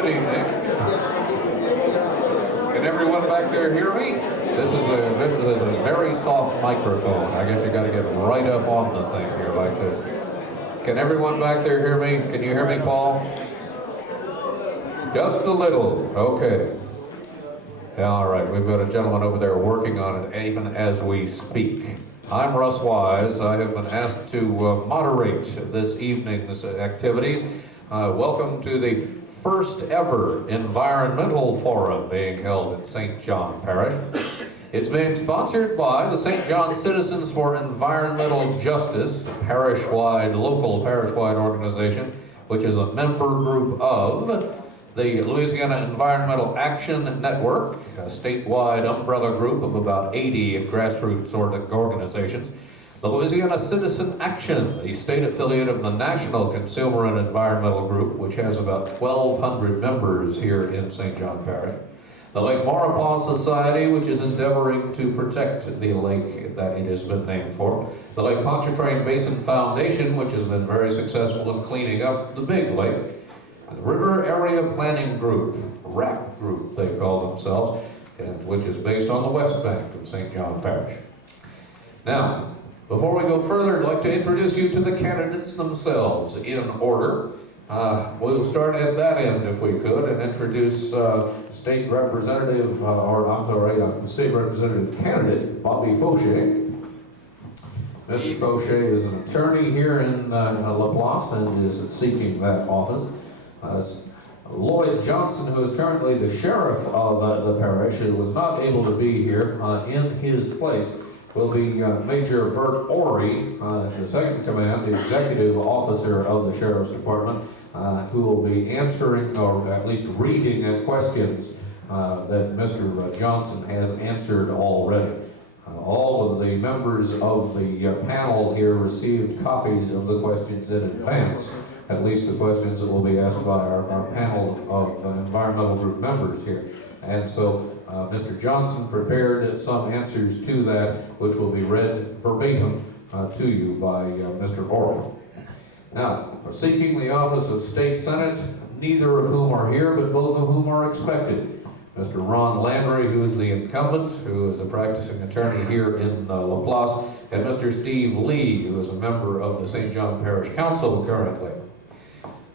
good evening. Can everyone back there hear me? This is a very soft microphone. I guess you got to get right up on the thing here like this. Can everyone back there hear me? Can you hear me, Paul? Just a little. Okay. All right. We've got a gentleman over there working on it even as we speak. I'm Russ Wise. I have been asked to moderate this evening's activities. Welcome to the first ever environmental forum being held in St. John Parish. It's being sponsored by the St. John Citizens for Environmental Justice, a local parish-wide organization, which is a member group of the Louisiana Environmental Action Network, a statewide umbrella group of about 80 grassroots organizations. The Louisiana Citizen Action, the state affiliate of the National Consumer and Environmental Group, which has about 1,200 members here in St. John Parish. The Lake Maurepas Society, which is endeavoring to protect the lake that it has been named for. The Lake Pontchartrain Basin Foundation, which has been very successful in cleaning up the big lake. The River Area Planning Group, RAP group they call themselves, which is based on the West Bank of St. John Parish. Now, before we go further, I'd like to introduce you to the candidates themselves in order. We'll start at that end if we could and introduce State Representative candidate Bobby Fouche. Mr. Fouche is an attorney here in Laplace and is seeking that office. Lloyd Johnson, who is currently the sheriff of the parish, who was not able to be here, in his place will be Major Bert Ory, the second in command, the executive officer of the Sheriff's Department, who will be answering, or at least reading questions that Mr. Johnson has answered already. All of the members of the panel here received copies of the questions in advance, at least the questions that will be asked by our panel of environmental group members here. And so Mr. Johnson prepared some answers to that, which will be read verbatim to you by Mr. Ory. Now, seeking the office of State Senate, neither of whom are here, but both of whom are expected. Mr. Ron Landry, who is the incumbent, who is a practicing attorney here in Laplace, and Mr. Steve Lee, who is a member of the St. John Parish Council currently.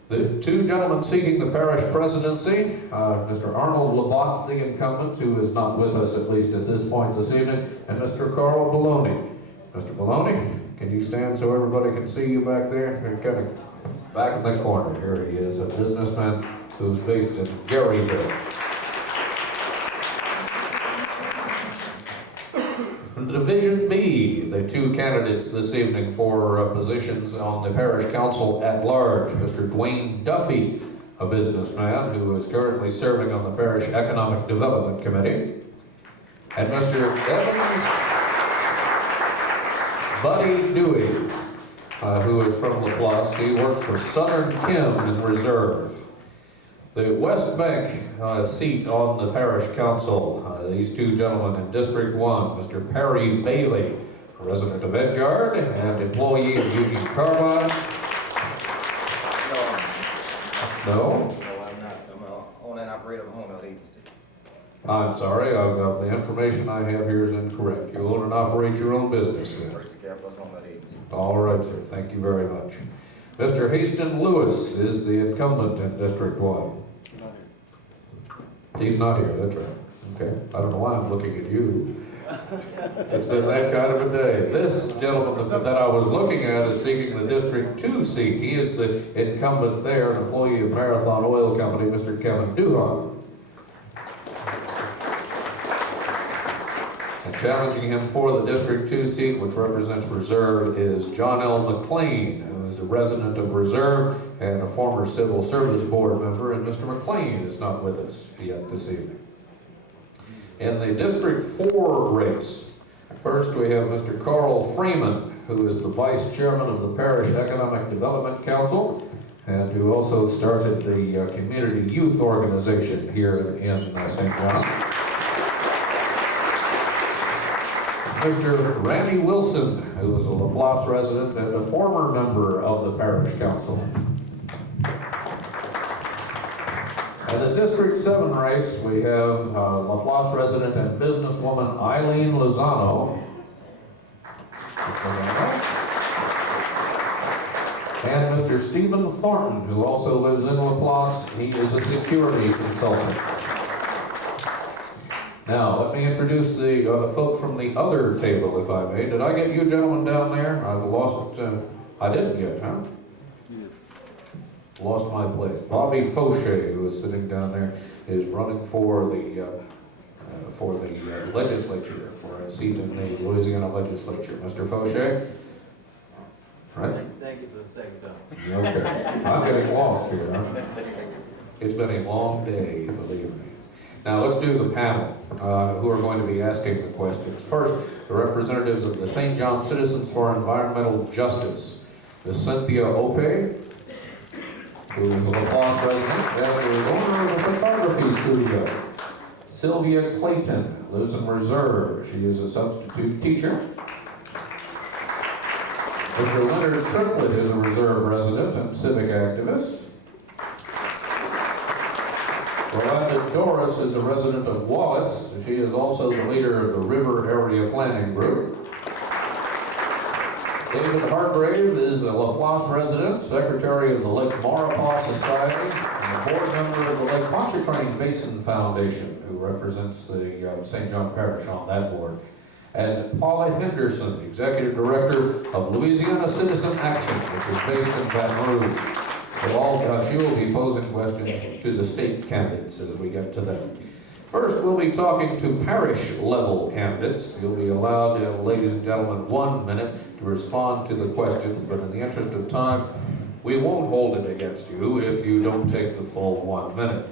The two gentlemen seeking the parish presidency, Mr. Arnold Labatt, the incumbent, who is not with us at least at this point this evening, and Mr. Carl Baloney. Mr. Baloney, can you stand so everybody can see you back there? You're kind of back in the corner. Here he is, a businessman who's based in Garyville. Division B, the two candidates this evening for positions on the parish council at large. Mr. Dwayne Duffy, a businessman who is currently serving on the Parish Economic Development Committee. And Mr. Evans Buddy Dewey, who is from Laplace. He works for Southern Kim in Reserve. The West Bank seat on the parish council, these two gentlemen in District 1, Mr. Perry Bailey, resident of Edgard and employee of Union Carbide. No? No, I'm not. I'm an own and operator of a home health agency. I'm sorry, the information I have here is incorrect. You own and operate your own business then? First Care Plus Home Health Agency. All right, sir. Thank you very much. Mr. Haston Lewis is the incumbent in District 1. He's not here, that's right. Okay. I don't know why I'm looking at you. It's been that kind of a day. This gentleman that I was looking at is seeking the District 2 seat. He is the incumbent there, an employee of Marathon Oil Company, Mr. Kevin Duhan. And challenging him for the District 2 seat, which represents Reserve, is John L. McLean, who is a resident of Reserve and a former Civil Service Board member, and Mr. McLean is not with us yet this evening. In the District 4 race, first we have Mr. Carl Freeman, who is the Vice Chairman of the Parish Economic Development Council, and who also started the Community Youth Organization here in St. John. Mr. Randy Wilson, who is a Laplace resident and a former member of the Parish Council. In the District 7 race, we have LaPlace resident and businesswoman Eileen Lozano. And Mr. Stephen Thornton, who also lives in LaPlace. He is a security consultant. Now, let me introduce the folks from the other table, if I may. Did I get you gentlemen down there? I've lost it. I didn't yet, huh? Lost my place. Bobby Fouche, who is sitting down there, is running for the legislature, for a seat in the Louisiana legislature. Mr. Fouche? Right? Thank you for the second time. Okay. I'm getting lost here, huh? It's been a long day, believe me. Now let's do the panel, who are going to be asking the questions. First, the representatives of the St. John Citizens for Environmental Justice, Ms. Cynthia Apple, who is a LaPlace resident and the owner of a photography studio. Sylvia Playton lives in Reserve. She is a substitute teacher. Mr. Leonard Triplett is a Reserve resident and civic activist. Rolanda Dorris is a resident of Wallace. She is also the leader of the River Area Planning Group. David Hargrave is a LaPlace resident, secretary of the Lake Maurepas Society, and a board member of the Lake Pontchartrain Basin Foundation, who represents the St. John Parish on that board. And Paula Henderson, executive director of Louisiana Citizen Action, which is based in Baton Rouge. She will be posing questions to the state candidates as we get to them. First, we'll be talking to parish-level candidates. You'll be allowed, ladies and gentlemen, 1 minute to respond to the questions, but in the interest of time, we won't hold it against you if you don't take the full 1 minute.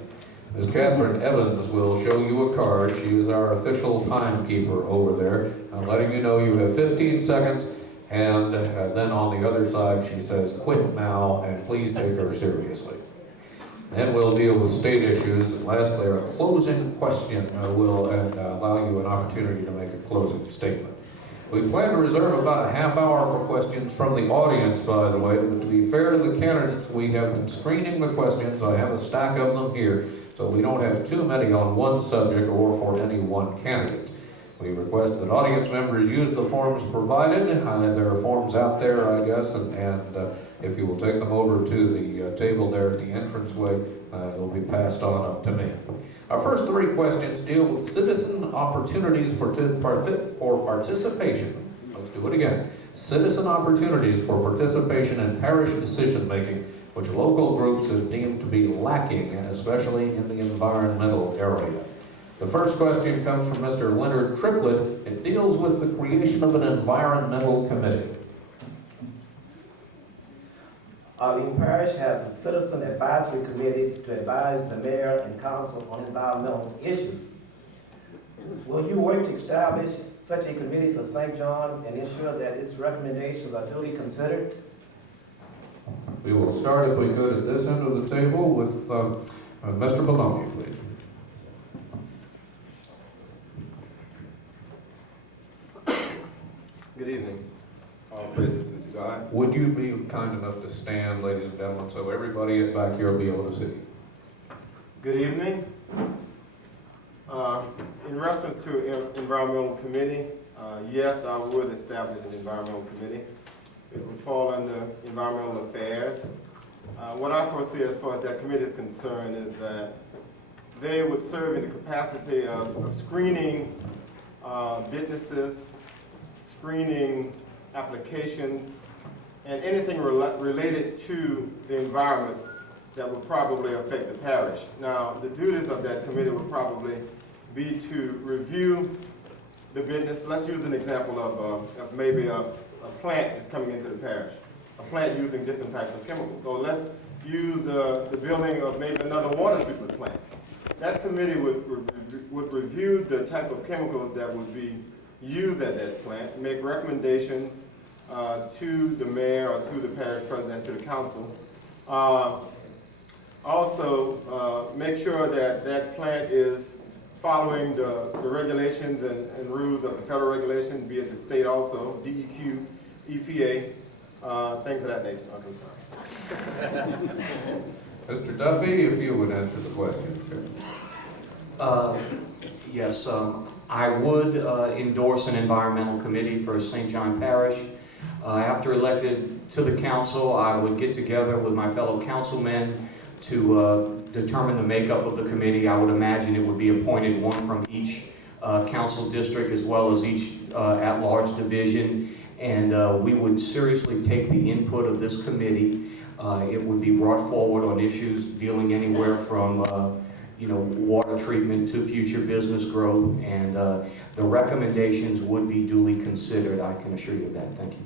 Ms. Catherine Evans will show you a card. She is our official timekeeper over there. I'm letting you know you have 15 seconds, and then on the other side she says, quit now, and please take her seriously. Then we'll deal with state issues, and lastly, a closing question will allow you an opportunity to make a closing statement. We've planned to reserve about a half hour for questions from the audience, by the way, but to be fair to the candidates, we have been screening the questions. I have a stack of them here, so we don't have too many on one subject or for any one candidate. We request that audience members use the forms provided. There are forms out there, I guess, and if you will take them over to the table there at the entranceway, they'll be passed on up to me. Our first three questions deal with citizen opportunities for participation. Let's do it again. Citizen opportunities for participation in parish decision-making, which local groups have deemed to be lacking, especially in the environmental area. The first question comes from Mr. Leonard Triplett. It deals with the creation of an environmental committee. The parish has a citizen advisory committee to advise the mayor and council on environmental issues. Will you work to establish such a committee for St. John and ensure that its recommendations are duly considered? We will start, if we could, at this end of the table with Mr. Veroni, please. Good evening. All praises to God. Would you be kind enough to stand, ladies and gentlemen, so everybody back here will be able to see? Good evening. In reference to environmental committee, yes, I would establish an environmental committee. It would fall under environmental affairs. What I foresee as far as that committee is concerned is that they would serve in the capacity of screening businesses, screening applications, and anything related to the environment that would probably affect the parish. Now, the duties of that committee would probably be to review the business. Let's use an example of maybe a plant is coming into the parish, a plant using different types of chemicals. So let's use the building of maybe another water treatment plant. That committee would review the type of chemicals that would be used at that plant, make recommendations to the mayor or to the parish president, to the council. Also, make sure that that plant is following the regulations and rules of the federal regulations, be it the state also, DEQ, EPA, things of that nature. Okay, I'm sorry. Mr. Duffy, if you would answer the question, sir. Yes, I would endorse an environmental committee for St. John Parish. After elected to the council, I would get together with my fellow councilmen to determine the makeup of the committee. I would imagine it would be appointed one from each council district as well as each at-large division, and we would seriously take the input of this committee. It would be brought forward on issues dealing anywhere from water treatment to future business growth, and the recommendations would be duly considered. I can assure you of that. Thank you.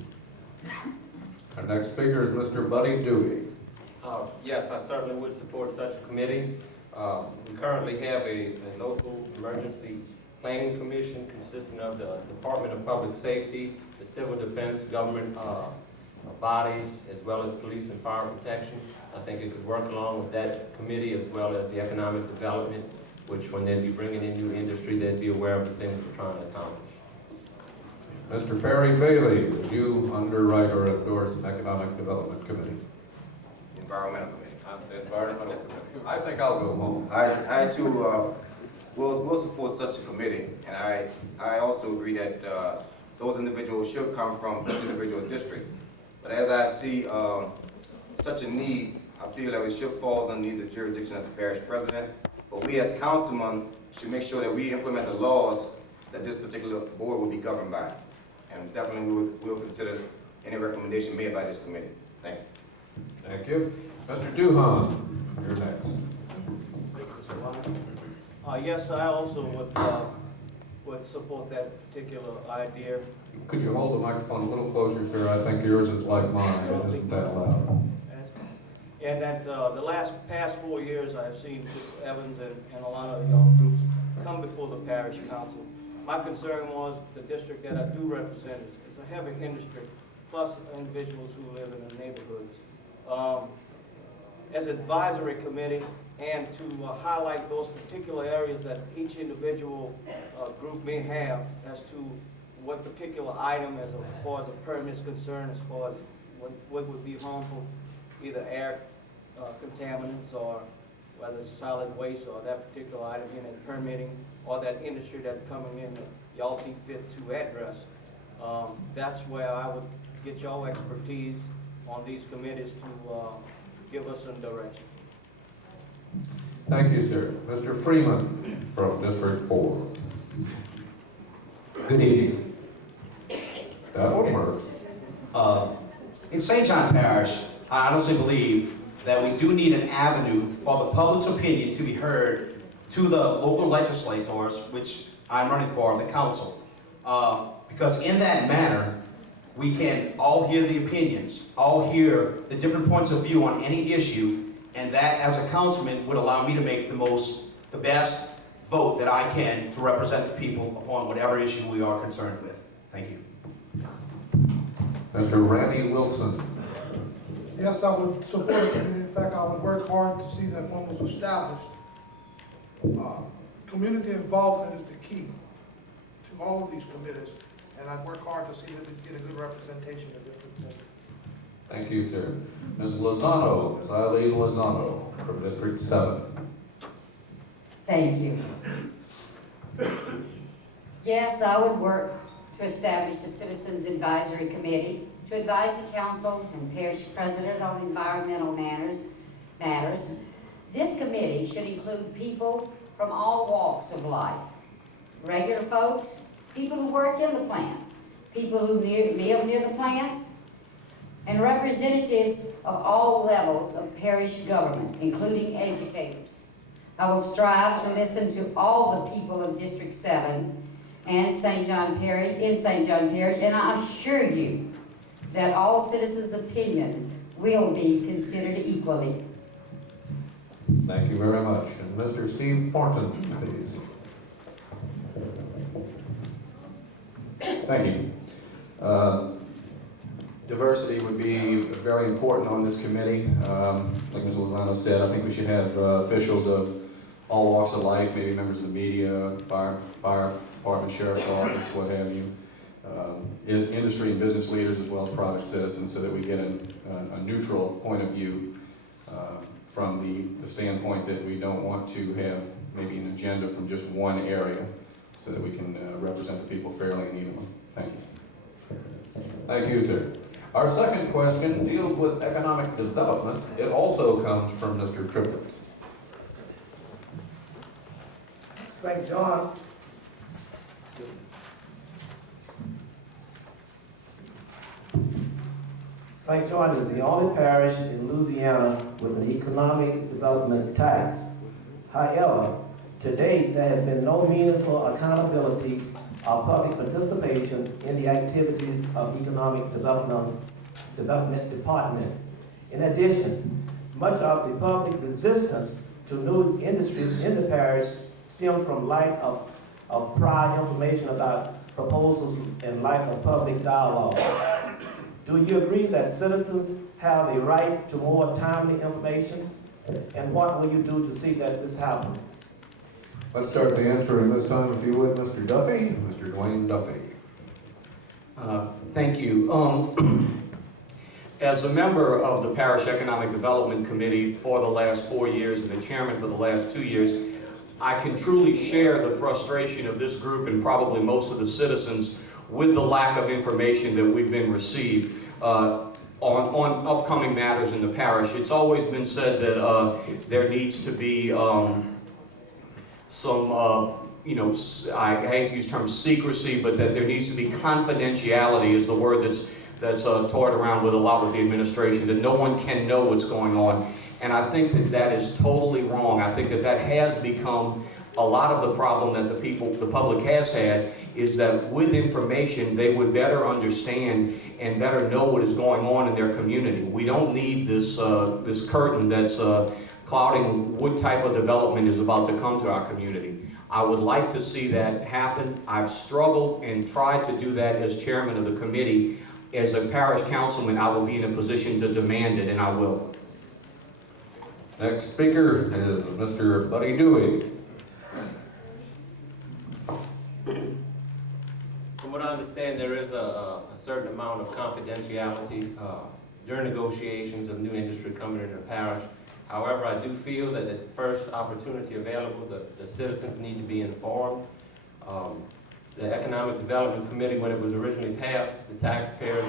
Our next speaker is Mr. Buddy Dewey. Yes, I certainly would support such a committee. We currently have a local emergency planning commission consisting of the Department of Public Safety, the Civil Defense, government bodies, as well as police and fire protection. I think it could work along with that committee as well as the economic development, which when they'd be bringing in new industry, they'd be aware of the things we're trying to accomplish. Mr. Perry Bailey, would you underwrite or endorse an economic development committee? Environmental committee. Environmental committee. I think I'll go home. I too will support such a committee, and I also agree that those individuals should come from each individual district. But as I see such a need, I feel that we should fall under the jurisdiction of the parish president. But we as councilmen should make sure that we implement the laws that this particular board will be governed by. And definitely we will consider any recommendation made by this committee. Thank you. Thank you. Mr. Duhan, you're next. Yes, I also would support that particular idea. Could you hold the microphone a little closer, sir? I think yours is like mine. It isn't that loud. And that the past 4 years, I've seen Ms. Evans and a lot of young groups come before the parish council. My concern was the district that I do represent is a heavy industry, plus individuals who live in the neighborhoods. As advisory committee, and to highlight those particular areas that each individual group may have as to what particular item as far as a permit is concerned, as far as what would be harmful, either air contaminants or whether it's solid waste or that particular item in a permitting or that industry that's coming in that y'all see fit to address. That's where I would get y'all expertise on these committees to give us some direction. Thank you, sir. Mr. Freeman from District 4. Good evening. That one works. In St. John Parish, I honestly believe that we do need an avenue for the public's opinion to be heard to the local legislators, which I'm running for, the council. Because in that manner, we can all hear the opinions, all hear the different points of view on any issue, and that as a councilman would allow me to make the best vote that I can to represent the people upon whatever issue we are concerned with. Thank you. Mr. Randy Wilson. Yes, I would support it. In fact, I would work hard to see that one was established. Community involvement is the key to all of these committees, and I'd work hard to see that we get a good representation of different things. Thank you, sir. Ms. Lozano, Ms. Eileen Lozano from District 7. Thank you. Yes, I would work to establish a Citizens Advisory Committee to advise the council and parish president on environmental matters. This committee should include people from all walks of life. Regular folks, people who work in the plants, people who live near the plants, and representatives of all levels of parish government, including educators. I will strive to listen to all the people of District 7 and St. John Parish, and I assure you that all citizens' opinion will be considered equally. Thank you very much. And Mr. Steve Thornton, please. Thank you. Diversity would be very important on this committee. Like Ms. Lozano said, I think we should have officials of all walks of life, maybe members of the media, fire department, sheriff's office, what have you. Industry and business leaders as well as private citizens, so that we get a neutral point of view from the standpoint that we don't want to have maybe an agenda from just one area, so that we can represent the people fairly and evenly. Thank you. Thank you, sir. Our second question deals with economic development. It also comes from Mr. Triplett. St. John St. John is the only parish in Louisiana with an economic development tax. However, to date, there has been no meaningful accountability or public participation in the activities of economic development department. In addition, much of the public resistance to new industries in the parish stems from lack of prior information about proposals and lack of public dialogue. Do you agree that citizens have a right to more timely information? And what will you do to see that this happens? Let's start the answering this time, if you would, Mr. Duffy. Mr. Dwayne Duffy. Thank you. As a member of the Parish Economic Development Committee for the last 4 years and the chairman for the last 2 years, I can truly share the frustration of this group and probably most of the citizens with the lack of information that we've been received on upcoming matters in the parish. It's always been said that there needs to be some, you know, I hate to use the term secrecy, but that there needs to be confidentiality is the word that's toyed around with a lot with the administration, that no one can know what's going on. And I think that that is totally wrong. I think that that has become a lot of the problem that the public has had, is that with information they would better understand and better know what is going on in their community. We don't need this this curtain that's clouding what type of development is about to come to our community. I would like to see that happen. I've struggled and tried to do that as chairman of the committee. As a parish councilman, I will be in a position to demand it, and I will. Next speaker is Mr. Buddy Dewey. From what I understand, there is a certain amount of confidentiality during negotiations of new industry coming into the parish. However, I do feel that at the first opportunity available, the citizens need to be informed. The Economic Development Committee, when it was originally passed, the taxpayers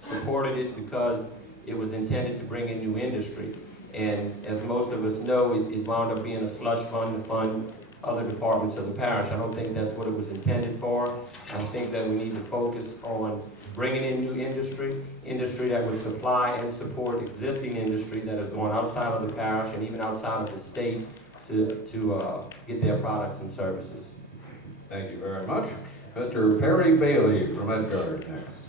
supported it because it was intended to bring in new industry. And as most of us know, it wound up being a slush fund to fund other departments of the parish. I don't think that's what it was intended for. I think that we need to focus on bringing in new industry that would supply and support existing industry that is going outside of the parish and even outside of the state to get their products and services. Thank you very much. Mr. Perry Bailey from Edgard next.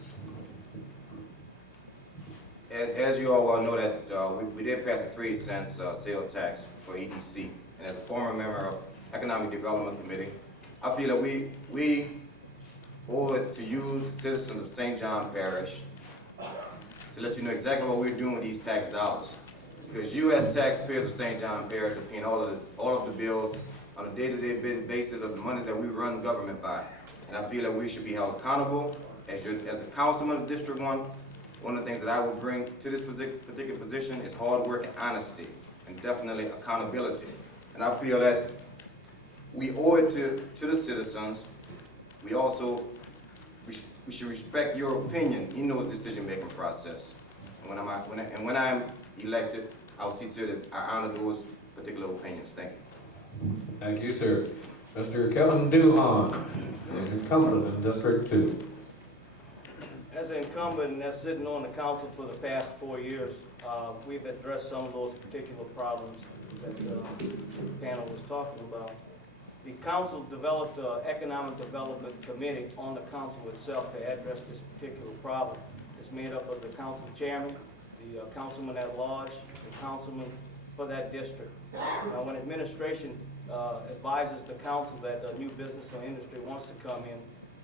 As you all well know that we did pass a 3 cents sales tax for EDC. And as a former member of Economic Development Committee, I feel that we owe it to you, the citizens of St. John Parish, to let you know exactly what we're doing with these tax dollars. Because you as taxpayers of St. John Parish are paying all of the bills on a day-to-day basis of the monies that we run government by. And I feel that we should be held accountable. As the councilman of District 1, one of the things that I will bring to this particular position is hard work and honesty, and definitely accountability. And I feel that we owe it to the citizens. We also we should respect your opinion in those decision-making process. And when I'm elected, I will see to it that I honor those particular opinions. Thank you. Thank you, sir. Mr. Kevin Duhan, incumbent in District 2. As an incumbent that's sitting on the council for the past 4 years, we've addressed some of those particular problems that the panel was talking about. The council developed an economic development committee on the council itself to address this particular problem. It's made up of the council chairman, the councilman at large, the councilman for that district. Now, when administration advises the council that a new business or industry wants to come in,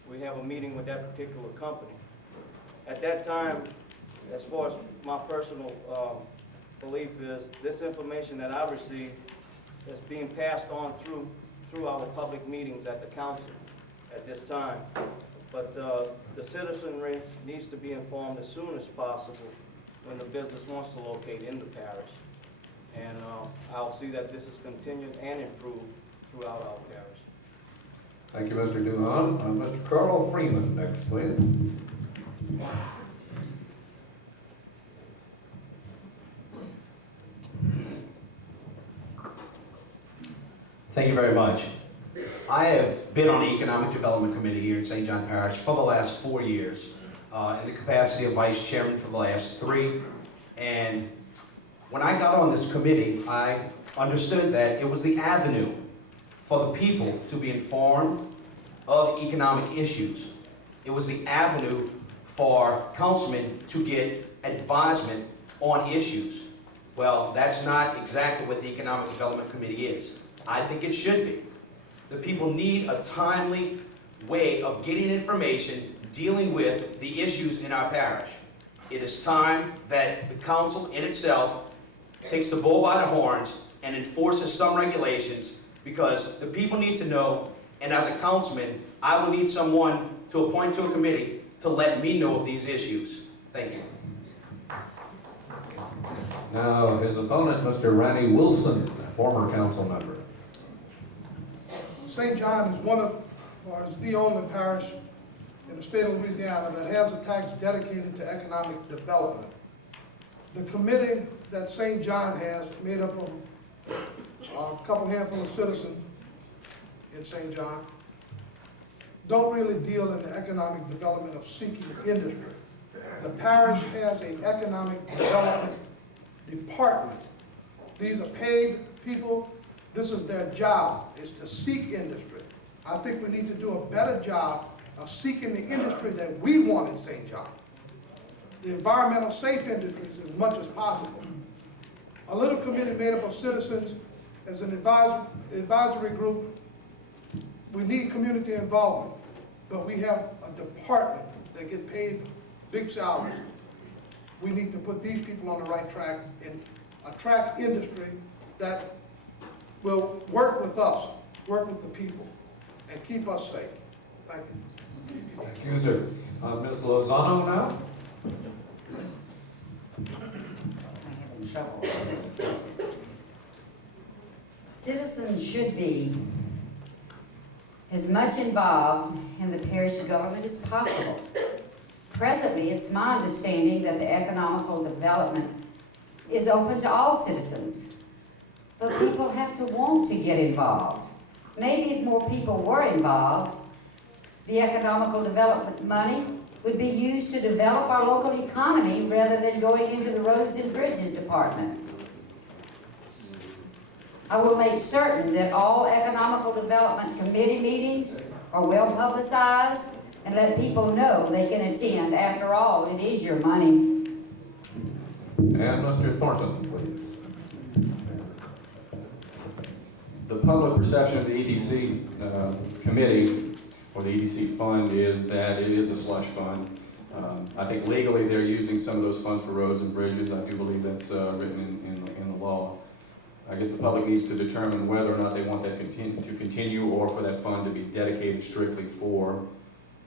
we have a meeting with that particular company. At that time, as far as my personal belief is, this information that I received is being passed on through our public meetings at the council at this time. But the citizenry needs to be informed as soon as possible when the business wants to locate in the parish. And I'll see that this is continued and improved throughout our parish. Thank you, Mr. Duhan. Mr. Carl Freeman next, please. Thank you very much. I have been on the Economic Development Committee here in St. John Parish for the last 4 years, in the capacity of Vice Chairman for the last 3. And when I got on this committee, I understood that it was the avenue for the people to be informed of economic issues. It was the avenue for councilmen to get advisement on issues. Well, that's not exactly what the Economic Development Committee is. I think it should be. The people need a timely way of getting information dealing with the issues in our parish. It is time that the council in itself takes the bull by the horns and enforces some regulations, because the people need to know, and as a councilman, I will need someone to appoint to a committee to let me know of these issues. Thank you. Now, his opponent, Mr. Randy Wilson, a former council member. St. John is one of, or is the only parish in the state of Louisiana that has a tax dedicated to economic development. The committee that St. John has, made up of a couple handful of citizens in St. John, don't really deal in the economic development of seeking industry. The parish has an economic development department. These are paid people. This is their job, is to seek industry. I think we need to do a better job of seeking the industry that we want in St. John. The environmental safe industries as much as possible. A little committee made up of citizens as an advisory group. We need community involvement, but we have a department that get paid big salaries. We need to put these people on the right track and attract industry that will work with us, work with the people, and keep us safe. Thank you. Thank you, sir. Ms. Lozano now. I'm having trouble. Citizens should be as much involved in the parish government as possible. Presently, it's my understanding that the economical development is open to all citizens, but people have to want to get involved. Maybe if more people were involved, the economical development money would be used to develop our local economy rather than going into the roads and bridges department. I will make certain that all economical development committee meetings are well publicized and let people know they can attend. After all, it is your money. And Mr. Thornton, please. The public perception of the EDC committee, or the EDC fund, is that it is a slush fund. I think legally they're using some of those funds for roads and bridges. I do believe that's written in the law. I guess the public needs to determine whether or not they want that to continue, or for that fund to be dedicated strictly for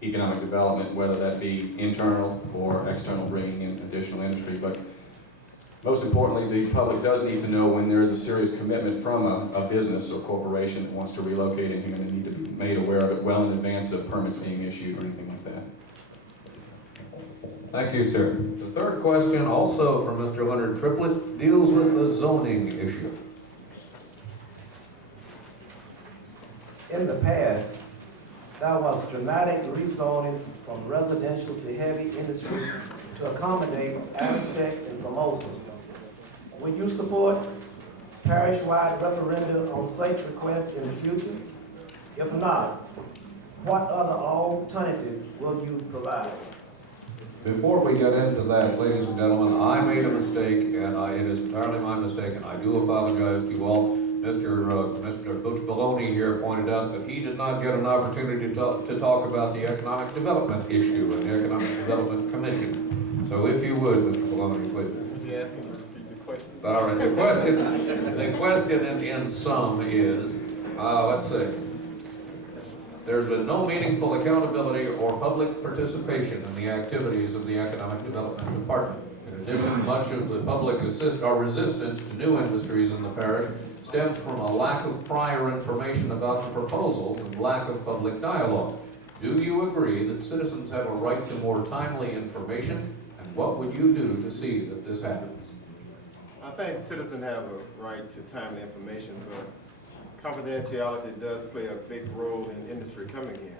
economic development, whether that be internal or external, bringing in additional industry. But most importantly, the public does need to know when there is a serious commitment from a business or corporation that wants to relocate in here, and they need to be made aware of it well in advance of permits being issued or anything like that. Thank you, sir. The third question, also from Mr. Leonard Triplett, deals with the zoning issue. In the past, there was dramatic rezoning from residential to heavy industry to accommodate Aztec and Formosa. Will you support parish-wide referenda on such requests in the future? If not, what other alternative will you provide? Before we get into that, ladies and gentlemen, I made a mistake, and it is entirely my mistake, and I do apologize to you all. Mr. Butch Veroni here pointed out that he did not get an opportunity to talk about the economic development issue and the Economic Development Commission. So if you would, Mr. Veroni, please. Would you ask him to repeat the question? All right, the question in sum is, let's see. There's been no meaningful accountability or public participation in the activities of the Economic Development Department. In addition, much of the public resistance to new industries in the parish stems from a lack of prior information about the proposal and lack of public dialogue. Do you agree that citizens have a right to more timely information? And what would you do to see that this happens? I think citizens have a right to timely information, but confidentiality does play a big role in industry coming in.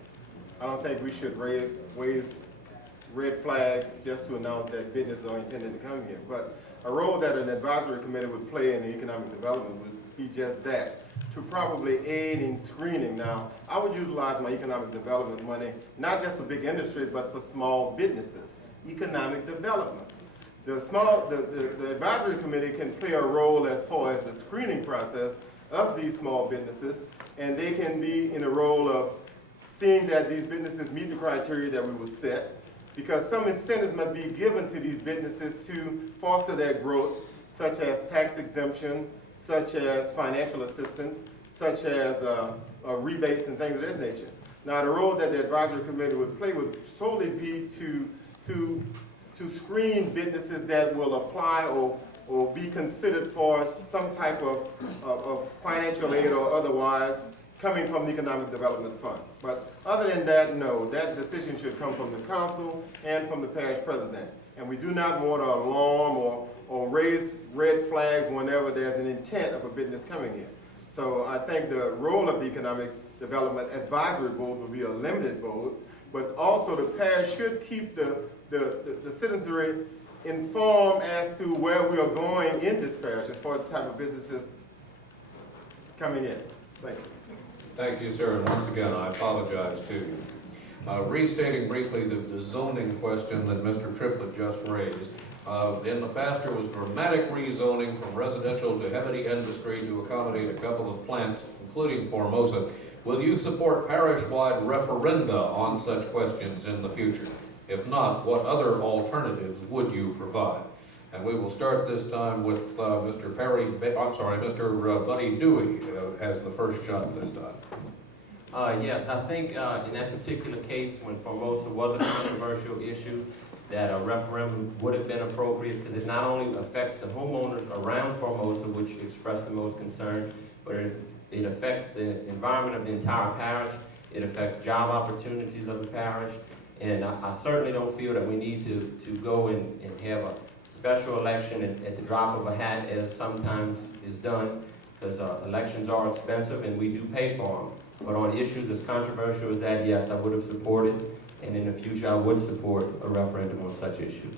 I don't think we should wave red flags just to announce that businesses are intended to come here. But a role that an advisory committee would play in the economic development would be just that, to probably aid in screening. Now, I would utilize my economic development money, not just for big industry, but for small businesses, economic development. The advisory committee can play a role as far as the screening process of these small businesses, and they can be in a role of seeing that these businesses meet the criteria that we will set, because some incentives must be given to these businesses to foster their growth, such as tax exemption, such as financial assistance, such as rebates and things of this nature. Now, the role that the advisory committee would play would solely be to screen businesses that will apply or be considered for some type of financial aid or otherwise coming from the Economic Development Fund. But other than that, no, that decision should come from the council and from the parish president. And we do not want to alarm or raise red flags whenever there's an intent of a business coming in. So I think the role of the Economic Development Advisory Board will be a limited board, but also the parish should keep the citizenry informed as to where we are going in this parish as far as the type of businesses coming in. Thank you. Thank you, sir, and once again, I apologize to you. Restating briefly the zoning question that Mr. Triplett just raised. In the past, there was dramatic rezoning from residential to heavy industry to accommodate a couple of plants, including Formosa. Will you support parish-wide referenda on such questions in the future? If not, what other alternatives would you provide? And we will start this time with Mr. Buddy Dewey as the first shot this time. Yes, I think in that particular case, when Formosa was a controversial issue, that a referendum would have been appropriate, because it not only affects the homeowners around Formosa, which expressed the most concern, but it affects the environment of the entire parish. It affects job opportunities of the parish. And I certainly don't feel that we need to go and have a special election at the drop of a hat, as sometimes is done, because elections are expensive and we do pay for them. But on issues as controversial as that, yes, I would have supported, and in the future I would support a referendum on such issues.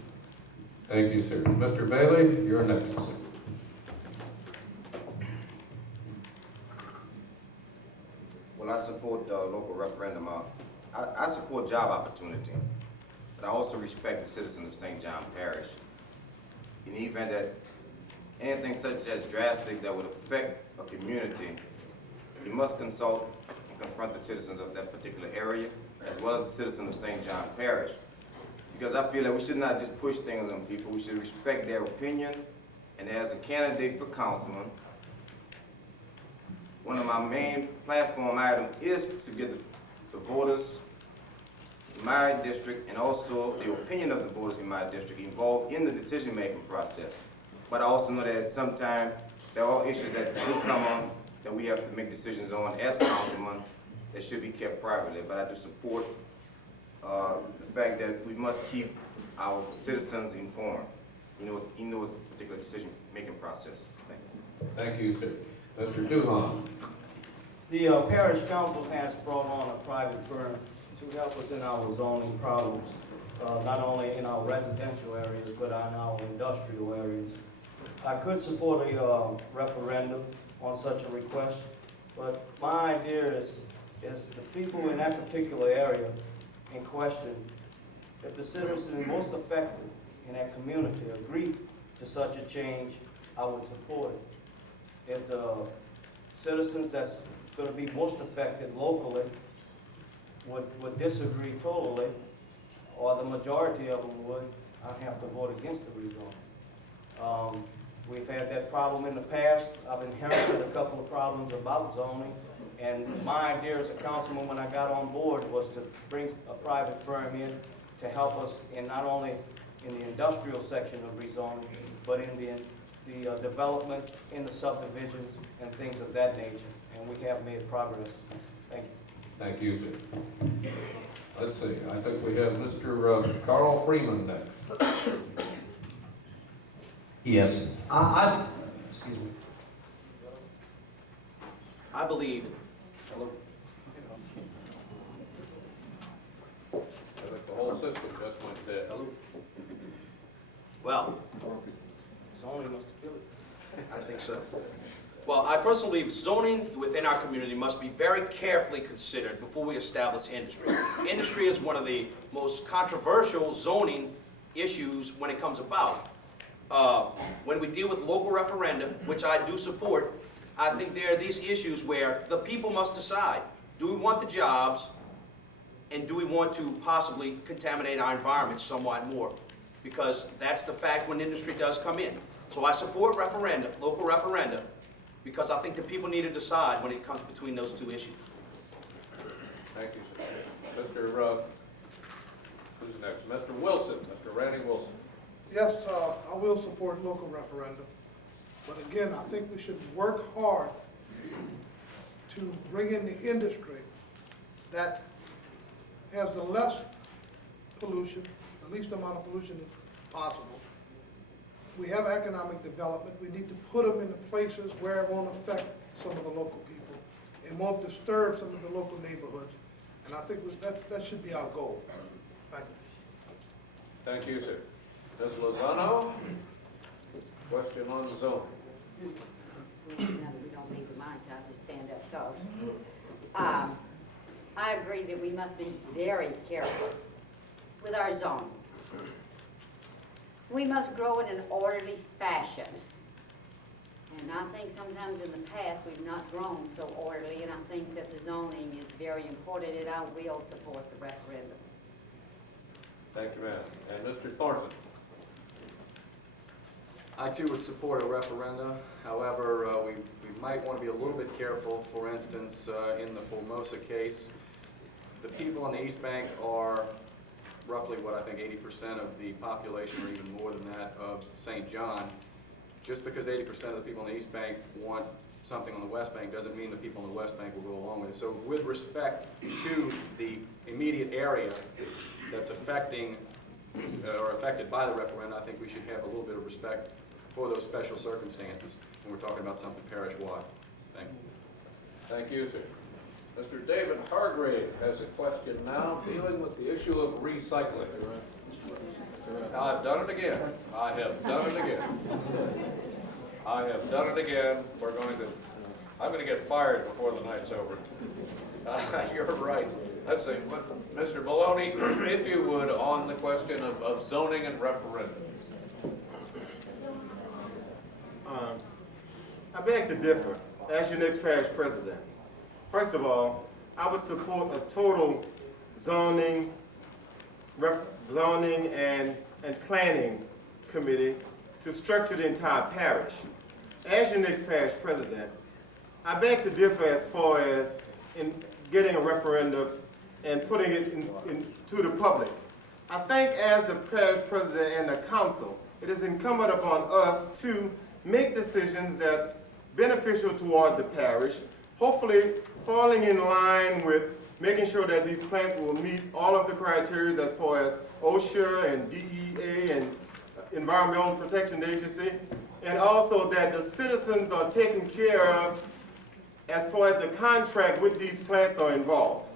Thank you, sir. Mr. Bailey, you're next, sir. Well, I support the local referendum. I support job opportunity, but I also respect the citizens of St. John Parish. In the event that anything such as drastic that would affect a community, we must consult and confront the citizens of that particular area, as well as the citizens of St. John Parish. Because I feel that we should not just push things on people, we should respect their opinion. And as a candidate for councilman, one of my main platform items is to get the voters in my district, and also the opinion of the voters in my district, involved in the decision-making process. But I also know that sometimes there are issues that do come on that we have to make decisions on as councilmen that should be kept privately. But I do support the fact that we must keep our citizens informed, in those particular decision-making process. Thank you. Thank you, sir. Mr. Duhan. The parish council has brought on a private firm to help us in our zoning problems, not only in our residential areas, but in our industrial areas. I could support a referendum on such a request, but my idea is the people in that particular area in question, if the citizens most affected in that community agree to such a change, I would support it. If the citizens that's going to be most affected locally would disagree totally, or the majority of them would, I'd have to vote against the rezoning. We've had that problem in the past. I've inherited a couple of problems about zoning, and my idea as a councilman when I got on board was to bring a private firm in to help us in not only in the industrial section of rezoning, but in the development, in the subdivisions, and things of that nature. And we have made progress. Thank you. Thank you, sir. Let's see, I think we have Mr. Carl Freeman next. Yes. Excuse me. I believe, hello? I think the whole system just went dead. Hello? Well, Zoning must have killed it. I think so. Well, I personally believe zoning within our community must be very carefully considered before we establish industry. Industry is one of the most controversial zoning issues when it comes about. When we deal with local referendum, which I do support, I think there are these issues where the people must decide, do we want the jobs, and do we want to possibly contaminate our environment somewhat more? Because that's the fact when industry does come in. So I support referendum, local referendum, because I think the people need to decide when it comes between those two issues. Thank you, sir. Mr. Who's next? Mr. Wilson, Mr. Randy Wilson. Yes, I will support local referendum. But again, I think we should work hard to bring in the industry that has the less pollution, the least amount of pollution as possible. We have economic development. We need to put them in the places where it won't affect some of the local people. It won't disturb some of the local neighborhoods. And I think that should be our goal. Thank you. Thank you, sir. Ms. Lozano, question on zoning. Now that we don't need the mic, I'll just stand up tall. I agree that we must be very careful with our zoning. We must grow in an orderly fashion. And I think sometimes in the past we've not grown so orderly, and I think that the zoning is very important, and I will support the referendum. Thank you, ma'am. And Mr. Thornton. I too would support a referendum. However, we might want to be a little bit careful. For instance, in the Formosa case, the people on the East Bank are roughly what I think 80% of the population, or even more than that, of St. John. Just because 80% of the people on the East Bank want something on the West Bank doesn't mean the people on the West Bank will go along with it. So with respect to the immediate area that's affecting or affected by the referendum, I think we should have a little bit of respect for those special circumstances when we're talking about something parish-wide. Thank you. Thank you, sir. Mr. David Hargrave has a question now dealing with the issue of recycling. I've done it again. I have done it again. I have done it again. I'm going to get fired before the night's over. You're right. Let's see, Mr. Baloney, if you would, on the question of zoning and referendum. I beg to differ. As your next parish president, first of all, I would support a total zoning and planning committee to structure the entire parish. As your next parish president, I beg to differ as far as in getting a referendum and putting it to the public. I think as the parish president and the council, it is incumbent upon us to make decisions that are beneficial toward the parish, hopefully falling in line with making sure that these plants will meet all of the criteria as far as OSHA and DEA and Environmental Protection Agency, and also that the citizens are taken care of as far as the contract with these plants are involved.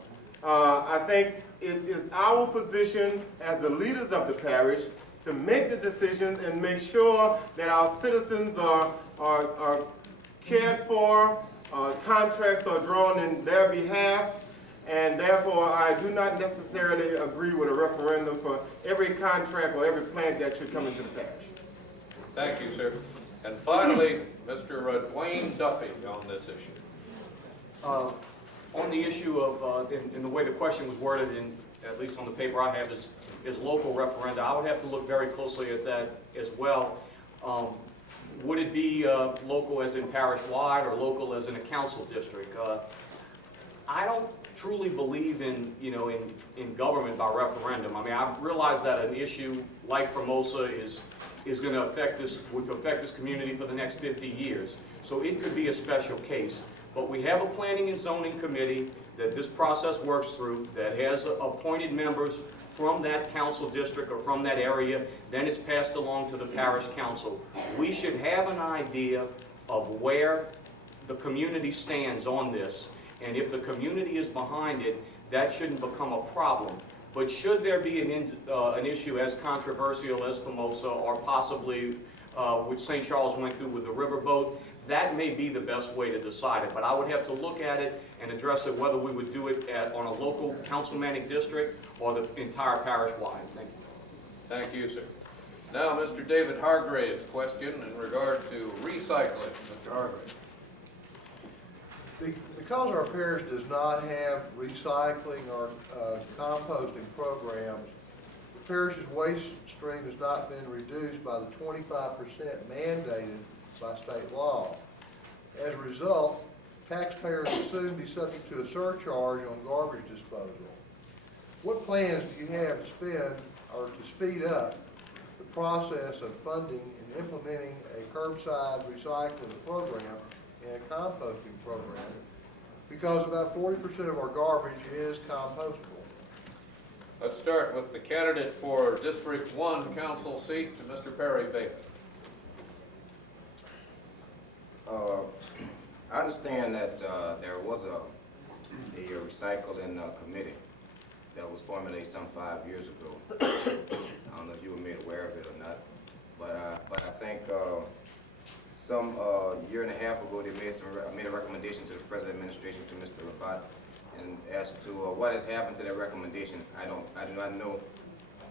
I think it is our position as the leaders of the parish to make the decisions and make sure that our citizens are cared for, contracts are drawn in their behalf, and therefore I do not necessarily agree with a referendum for every contract or every plant that should come into the parish. Thank you, sir. And finally, Mr. Dwayne Duffy on this issue. On the issue of, in the way the question was worded, at least on the paper I have, is local referenda. I would have to look very closely at that as well. Would it be local as in parish-wide or local as in a council district? I don't truly believe in, in government by referendum. I mean, I realize that an issue like Formosa is going to affect this community for the next 50 years. So it could be a special case. But we have a planning and zoning committee that this process works through, that has appointed members from that council district or from that area. Then it's passed along to the parish council. We should have an idea of where the community stands on this. And if the community is behind it, that shouldn't become a problem. But should there be an issue as controversial as Formosa, or possibly which St. Charles went through with the riverboat, that may be the best way to decide it. But I would have to look at it and address it, whether we would do it on a local councilmanic district or the entire parish-wide. Thank you. Thank you, sir. Now, Mr. David Hargrave's question in regard to recycling. Mr. Hargrave. Because our parish does not have recycling or composting programs, the parish's waste stream has not been reduced by the 25% mandated by state law. As a result, taxpayers will soon be subject to a surcharge on garbage disposal. What plans do you have to spend or to speed up the process of funding and implementing a curbside recycling program and a composting program? Because about 40% of our garbage is compostable. Let's start with the candidate for District 1 council seat, Mr. Perry Baker. I understand that there was a recycling committee that was formulated some 5 years ago. I don't know if you were made aware of it or not, but I think some year and a half ago they made a recommendation to the present administration, to Mr. Rabat, and as to what has happened to that recommendation, I do not know,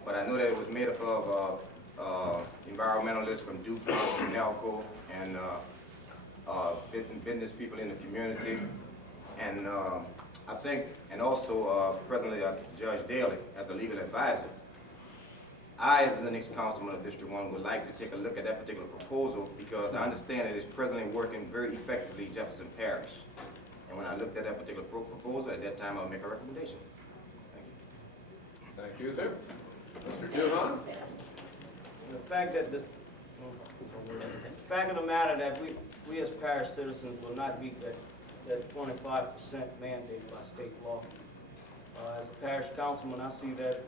but I know that it was made up of environmentalists from DuPont and NALCO and business people in the community, and I think, and also presently Judge Daly as a legal advisor. I, as the next councilman of District 1, would like to take a look at that particular proposal, because I understand it is presently working very effectively in Jefferson Parish. And when I looked at that particular proposal, at that time I'll make a recommendation. Thank you. Thank you, sir. Mr. Duhan. The fact that the fact of the matter that we as parish citizens will not meet that 25% mandate by state law. As a parish councilman, I see that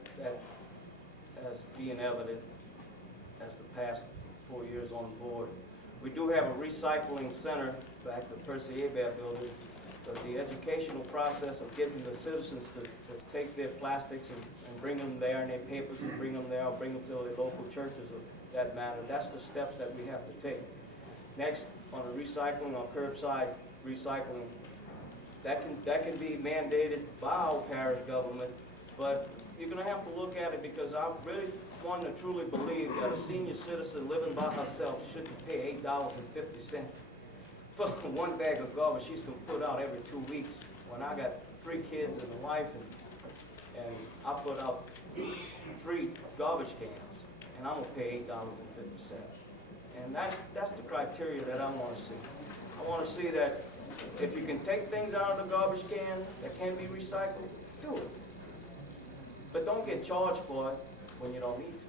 as being evident as the past 4 years on the board. We do have a recycling center back at the Percy Abab building, but the educational process of getting the citizens to take their plastics and bring them there, and their papers, and bring them there, or bring them to their local churches of that matter, that's the steps that we have to take. Next, on the recycling, on curbside recycling, that can be mandated by our parish government, but you're going to have to look at it, because I really want to truly believe that a senior citizen living by herself shouldn't pay $8.50 for one bag of garbage she's going to put out every 2 weeks. When I got 3 kids and a wife, and I put out 3 garbage cans, and I'm going to pay $8.50. And that's the criteria that I want to see. I want to see that if you can take things out of the garbage can that can be recycled, do it. But don't get charged for it when you don't need to.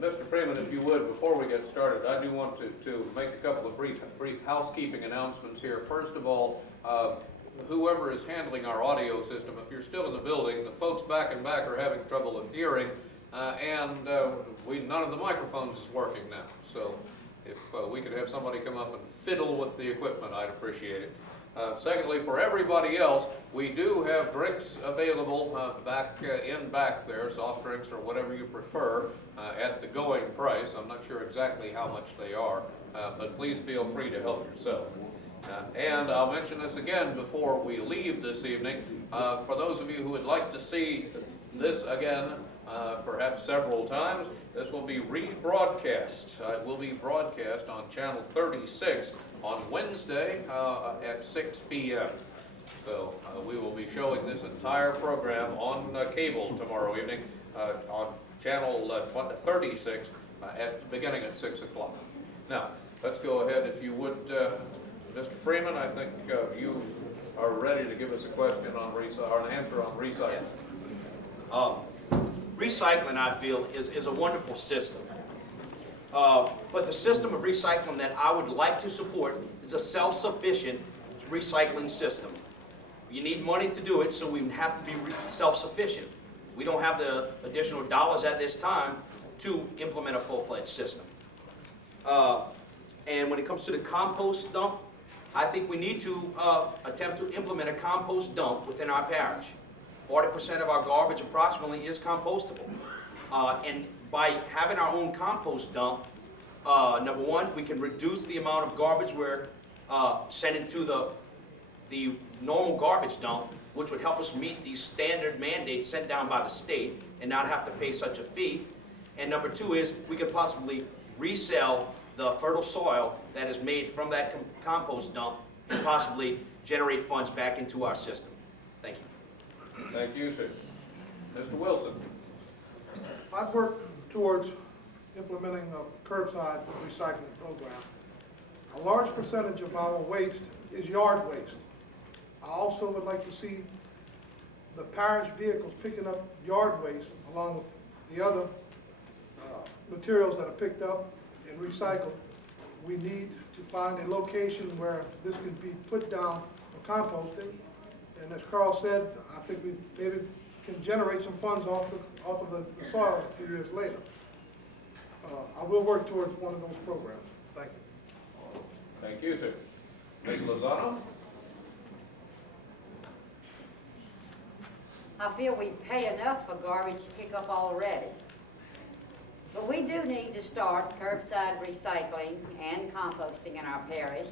Mr. Freeman, if you would, before we get started, I do want to make a couple of brief housekeeping announcements here. First of all, whoever is handling our audio system, if you're still in the building, the folks back and back are having trouble with hearing, and none of the microphones is working now. So if we could have somebody come up and fiddle with the equipment, I'd appreciate it. Secondly, for everybody else, we do have drinks available back there, soft drinks or whatever you prefer, at the going price. I'm not sure exactly how much they are, but please feel free to help yourself. And I'll mention this again before we leave this evening. For those of you who would like to see this again, perhaps several times, this will be rebroadcast. It will be broadcast on Channel 36 on Wednesday at 6 p.m. So we will be showing this entire program on cable tomorrow evening on Channel 36 beginning at 6 o'clock. Now, let's go ahead, if you would, Mr. Freeman. I think you've are ready to give us a question on or an answer on recycling. Recycling, I feel, is a wonderful system. But the system of recycling that I would like to support is a self-sufficient recycling system. You need money to do it, so we have to be self-sufficient. We don't have the additional dollars at this time to implement a full-fledged system. And when it comes to the compost dump, I think we need to attempt to implement a compost dump within our parish. 40% of our garbage approximately is compostable. And by having our own compost dump, number one, we can reduce the amount of garbage we're sending to the normal garbage dump, which would help us meet these standard mandates sent down by the state and not have to pay such a fee. And number two is we could possibly resell the fertile soil that is made from that compost dump and possibly generate funds back into our system. Thank you. Thank you, sir. Mr. Wilson. I've worked towards implementing a curbside recycling program. A large percentage of our waste is yard waste. I also would like to see the parish vehicles picking up yard waste along with the other materials that are picked up and recycled. We need to find a location where this can be put down for composting. And as Carl said, I think we maybe can generate some funds off of the soil a few years later. I will work towards one of those programs. Thank you. Thank you, sir. Ms. Lozano? I feel we pay enough for garbage pickup already. But we do need to start curbside recycling and composting in our parish.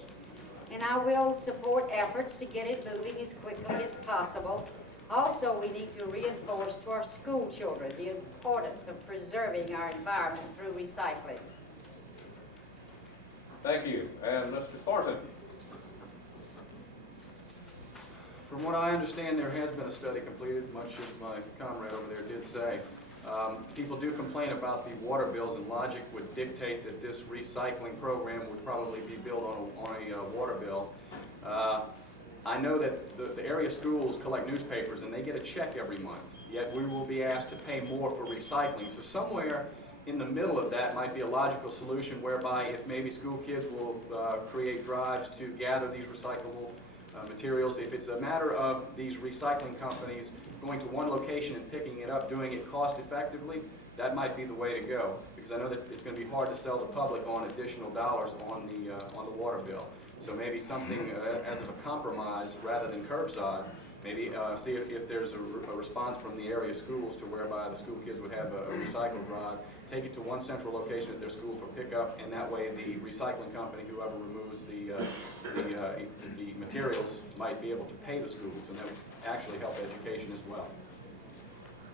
And I will support efforts to get it moving as quickly as possible. Also, we need to reinforce to our school children the importance of preserving our environment through recycling. Thank you. And Mr. Thornton? From what I understand, there has been a study completed, much as my comrade over there did say. People do complain about the water bills, and logic would dictate that this recycling program would probably be billed on a water bill. I know that the area schools collect newspapers and they get a check every month, yet we will be asked to pay more for recycling. So somewhere in the middle of that might be a logical solution whereby if maybe school kids will create drives to gather these recyclable materials. If it's a matter of these recycling companies going to one location and picking it up, doing it cost effectively, that might be the way to go, because I know that it's going to be hard to sell the public on additional dollars on the water bill. So maybe something as of a compromise rather than curbside, maybe see if there's a response from the area schools to whereby the school kids would have a recycle drive, take it to one central location at their school for pickup, and that way the recycling company, whoever removes the materials, might be able to pay the schools, and that would actually help education as well.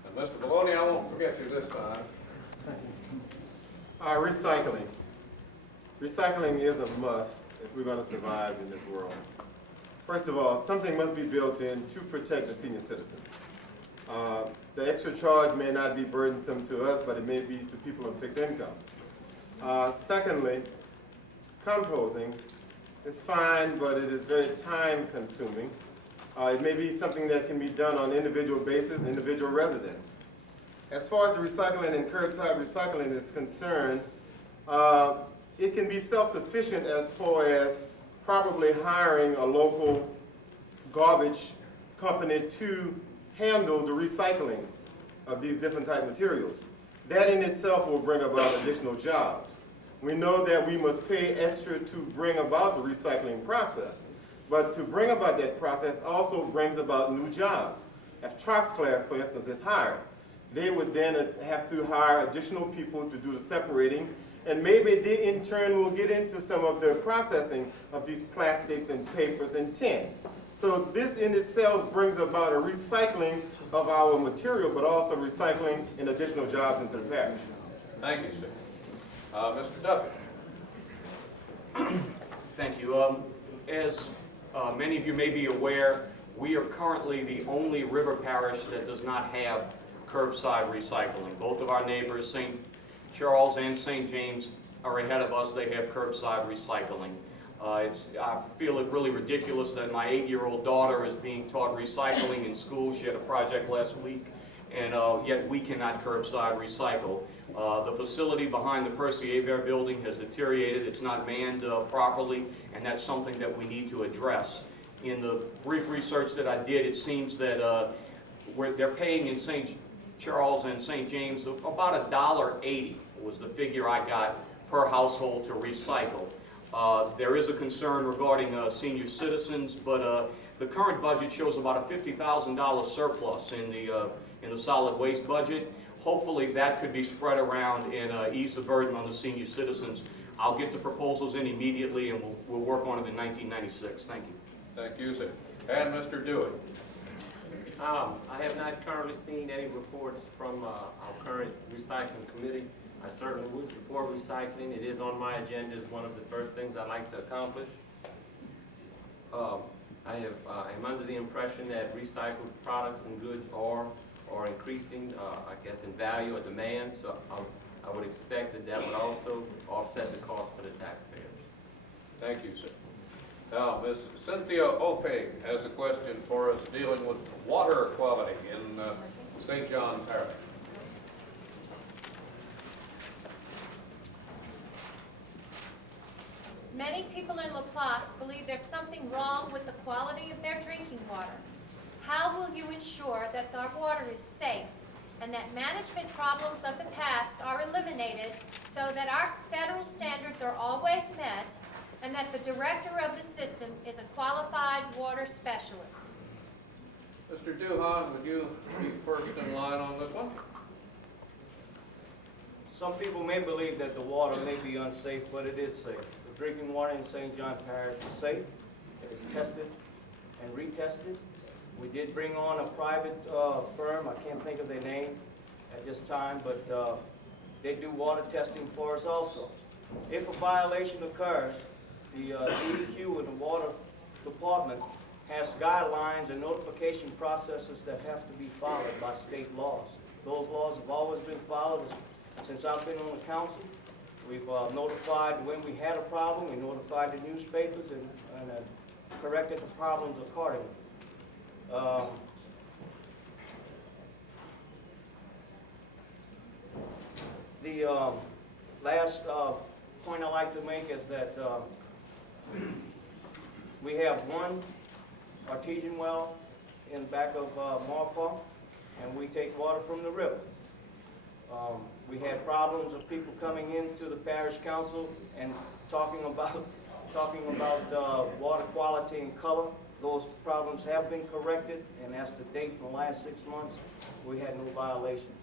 And Mr. Veroni, I won't forget you this time. Recycling. Recycling is a must if we're going to survive in this world. First of all, something must be built in to protect the senior citizens. The extra charge may not be burdensome to us, but it may be to people on fixed income. Secondly, composting is fine, but it is very time consuming. It may be something that can be done on individual basis, individual residents. As far as the recycling and curbside recycling is concerned, it can be self-sufficient as far as probably hiring a local garbage company to handle the recycling of these different type of materials. That in itself will bring about additional jobs. We know that we must pay extra to bring about the recycling process, but to bring about that process also brings about new jobs. If Trosclair, for instance, is hired, they would then have to hire additional people to do the separating, and maybe they in turn will get into some of the processing of these plastics and papers and tin. So this in itself brings about a recycling of our material, but also recycling and additional jobs into the parish. Thank you, sir. Mr. Duffy. Thank you. As many of you may be aware, we are currently the only river parish that does not have curbside recycling. Both of our neighbors, St. Charles and St. James, are ahead of us. They have curbside recycling. I feel it really ridiculous that my 8-year-old daughter is being taught recycling in school. She had a project last week, and yet we cannot curbside recycle. The facility behind the Percy Hebert building has deteriorated. It's not manned properly, and that's something that we need to address. In the brief research that I did, it seems that they're paying in St. Charles and St. James about $1.80 was the figure I got per household to recycle. There is a concern regarding senior citizens, but the current budget shows about a $50,000 surplus in the solid waste budget. Hopefully that could be spread around and ease the burden on the senior citizens. I'll get the proposals in immediately, and we'll work on it in 1996. Thank you. Thank you, sir. And Mr. Dewey. I have not currently seen any reports from our current recycling committee. I certainly would support recycling. It is on my agenda as one of the first things I'd like to accomplish. I am under the impression that recycled products and goods are increasing, I guess, in value or demand, so I would expect that would also offset the cost for the taxpayers. Thank you, sir. Now, Ms. Cynthia Apple has a question for us dealing with water quality in St. John Parish. Many people in Laplace believe there's something wrong with the quality of their drinking water. How will you ensure that our water is safe and that management problems of the past are eliminated so that our federal standards are always met and that the director of the system is a qualified water specialist? Mr. Duhan, would you be first in line on this one? Some people may believe that the water may be unsafe, but it is safe. The drinking water in St. John Parish is safe. It is tested and retested. We did bring on a private firm, I can't think of their name at this time, but they do water testing for us also. If a violation occurs, the DEQ and the water department has guidelines and notification processes that have to be followed by state laws. Those laws have always been followed since I've been on the council. We've notified when we had a problem, we notified the newspapers and corrected the problems accordingly. The last point I'd like to make is that we have one artesian well in the back of Marpaw, and we take water from the river. We had problems of people coming into the parish council and talking about water quality and color. Those problems have been corrected, and as to date, in the last 6 months, we had no violations.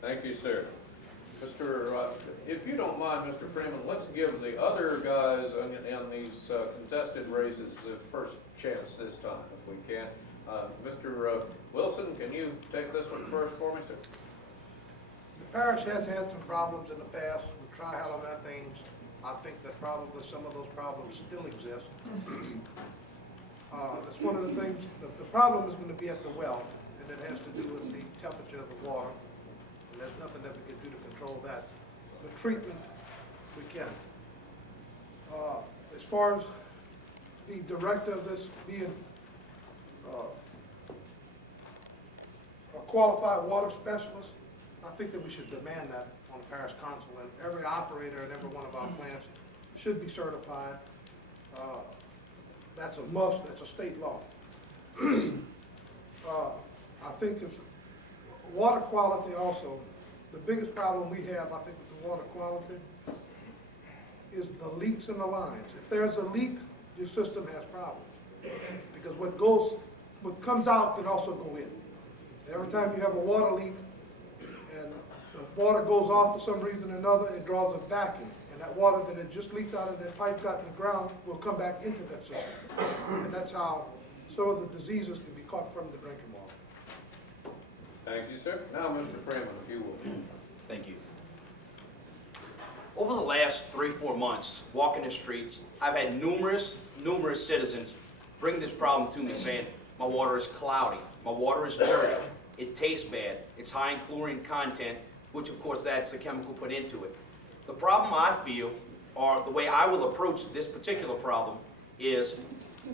Thank you, sir. Mr. If you don't mind, Mr. Freeman, let's give the other guys in these contested races the first chance this time, if we can. Mr. Wilson, can you take this one first for me, sir? The parish has had some problems in the past with trihalomethanes. I think that probably some of those problems still exist. That's one of the things, the problem is going to be at the well, and it has to do with the temperature of the water. And there's nothing that we can do to control that. But treatment, we can. As far as the director of this being a qualified water specialist, I think that we should demand that on the parish council, and every operator in every one of our plants should be certified. That's a must, that's a state law. I think if water quality also, the biggest problem we have, I think, with the water quality is the leaks in the lines. If there's a leak, your system has problems. Because what comes out can also go in. Every time you have a water leak and the water goes off for some reason or another, it draws a vacuum. And that water that had just leaked out of that pipe got in the ground will come back into that system. And that's how some of the diseases can be caught from the drinking water. Thank you, sir. Now, Mr. Freeman, if you will. Thank you. Over the last 3-4 months, walking the streets, I've had numerous citizens bring this problem to me saying, my water is cloudy, my water is dirty, it tastes bad, it's high in chlorine content, which of course that's the chemical put into it. The problem I feel or the way I will approach this particular problem is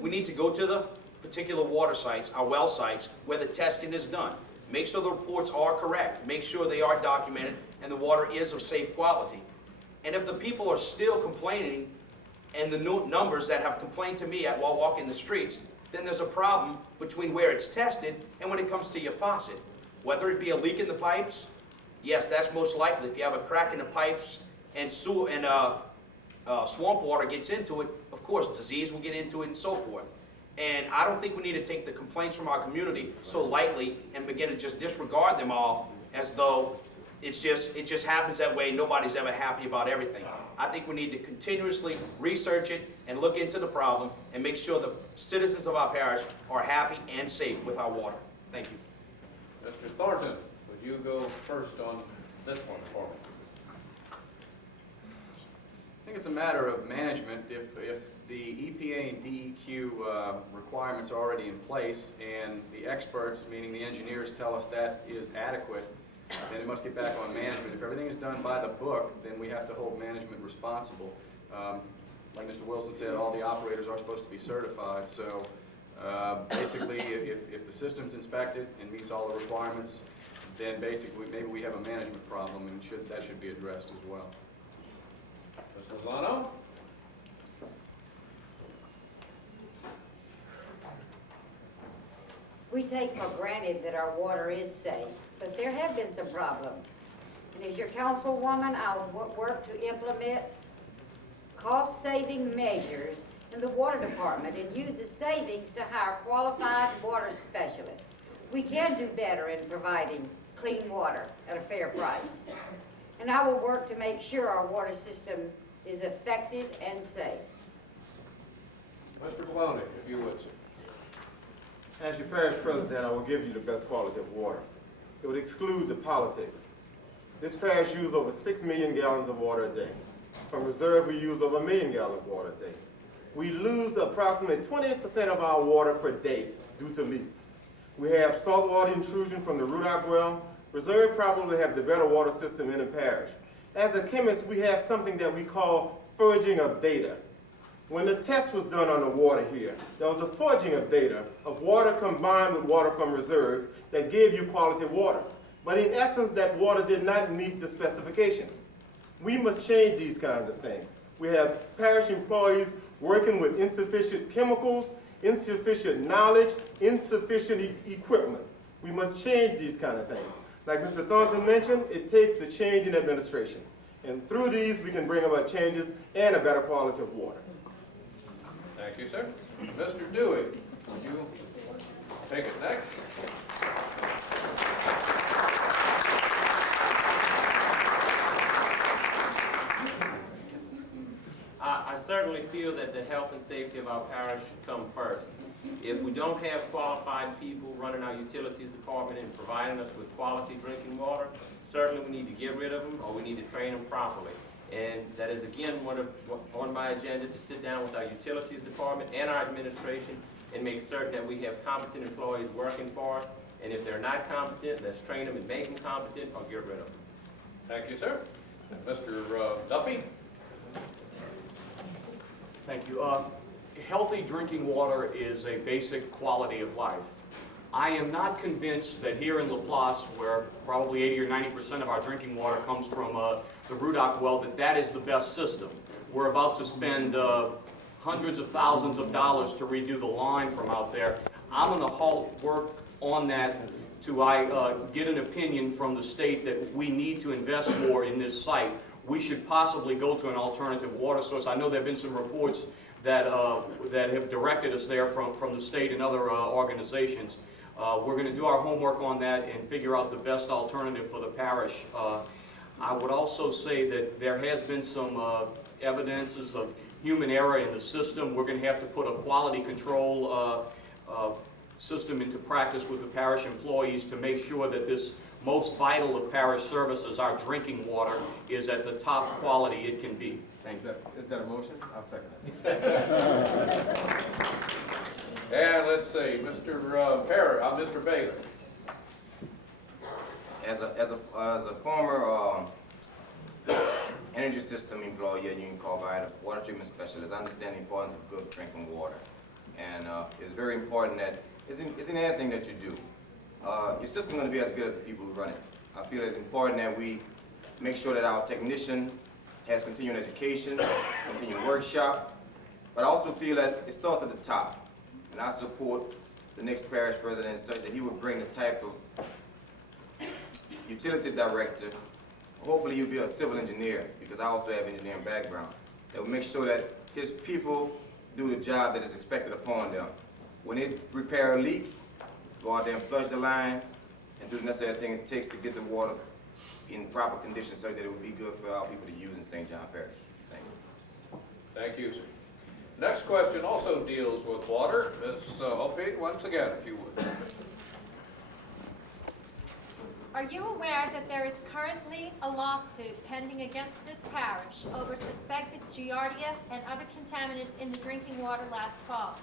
we need to go to the particular water sites, our well sites, where the testing is done. Make sure the reports are correct. Make sure they are documented and the water is of safe quality. And if the people are still complaining, and the numbers that have complained to me while walking the streets, then there's a problem between where it's tested and when it comes to your faucet. Whether it be a leak in the pipes, yes, that's most likely. If you have a crack in the pipes and swamp water gets into it, of course, disease will get into it and so forth. And I don't think we need to take the complaints from our community so lightly and begin to just disregard them all as though it just happens that way. Nobody's ever happy about everything. I think we need to continuously research it and look into the problem and make sure the citizens of our parish are happy and safe with our water. Thank you. Mr. Thornton, would you go first on this one for me? I think it's a matter of management. If the EPA and DEQ requirements are already in place and the experts, meaning the engineers, tell us that is adequate, then it must get back on management. If everything is done by the book, then we have to hold management responsible. Like Mr. Wilson said, all the operators are supposed to be certified. So basically, if the system's inspected and meets all the requirements, then basically maybe we have a management problem, and that should be addressed as well. Mr. Lozano? We take for granted that our water is safe, but there have been some problems. And as your councilwoman, I'll work to implement cost-saving measures in the water department and use the savings to hire qualified water specialists. We can do better in providing clean water at a fair price. And I will work to make sure our water system is effective and safe. Mr. Baloney, if you would, sir. As your parish president, I will give you the best quality of water. It would exclude the politics. This parish uses over 6 million gallons of water a day. From reserve, we use over 1 million gallons of water a day. We lose approximately 28% of our water per day due to leaks. We have saltwater intrusion from the Rudock well. Reserve probably have the better water system in the parish. As a chemist, we have something that we call foraging of data. When the test was done on the water here, there was a foraging of data of water combined with water from reserve that gave you quality water. But in essence, that water did not meet the specification. We must change these kinds of things. We have parish employees working with insufficient chemicals, insufficient knowledge, insufficient equipment. We must change these kind of things. Like Mr. Thornton mentioned, it takes the change in administration. And through these, we can bring about changes and a better quality of water. Thank you, sir. Mr. Dewey, would you take it next? I certainly feel that the health and safety of our parish should come first. If we don't have qualified people running our utilities department and providing us with quality drinking water, certainly we need to get rid of them or we need to train them properly. And that is again on my agenda to sit down with our utilities department and our administration and make certain that we have competent employees working for us. And if they're not competent, let's train them and make them competent or get rid of them. Thank you, sir. Mr. Duffy? Thank you. Healthy drinking water is a basic quality of life. I am not convinced that here in Laplace, where probably 80 or 90% of our drinking water comes from the Rudock well, that is the best system. We're about to spend hundreds of thousands of dollars to redo the line from out there. I'm going to halt work on that to get an opinion from the state that we need to invest more in this site. We should possibly go to an alternative water source. I know there have been some reports that have directed us there from the state and other organizations. We're going to do our homework on that and figure out the best alternative for the parish. I would also say that there has been some evidences of human error in the system. We're going to have to put a quality control system into practice with the parish employees to make sure that this most vital of parish services, our drinking water, is at the top quality it can be. Thank you. Is that a motion? I'll second And let's see, Mr. Bailey. As a former energy system employee at Union Carbide, a water treatment specialist, I understand the importance of good drinking water. And it's very important that, it's in anything that you do. Your system is going to be as good as the people who run it. I feel it's important that we make sure that our technician has continuing education, continuing workshop, but I also feel that it starts at the top. And I support the next parish president such that he would bring the type of utility director. Hopefully he'll be a civil engineer, because I also have engineering background, that will make sure that his people do the job that is expected upon them. When they repair a leak, go out there and flush the line and do the necessary thing it takes to get the water in proper condition so that it will be good for our people to use in St. John Parish. Thank you. Thank you, sir. Next question also deals with water. Ms. Opie, once again, if you would. Are you aware that there is currently a lawsuit pending against this parish over suspected giardia and other contaminants in the drinking water last fall?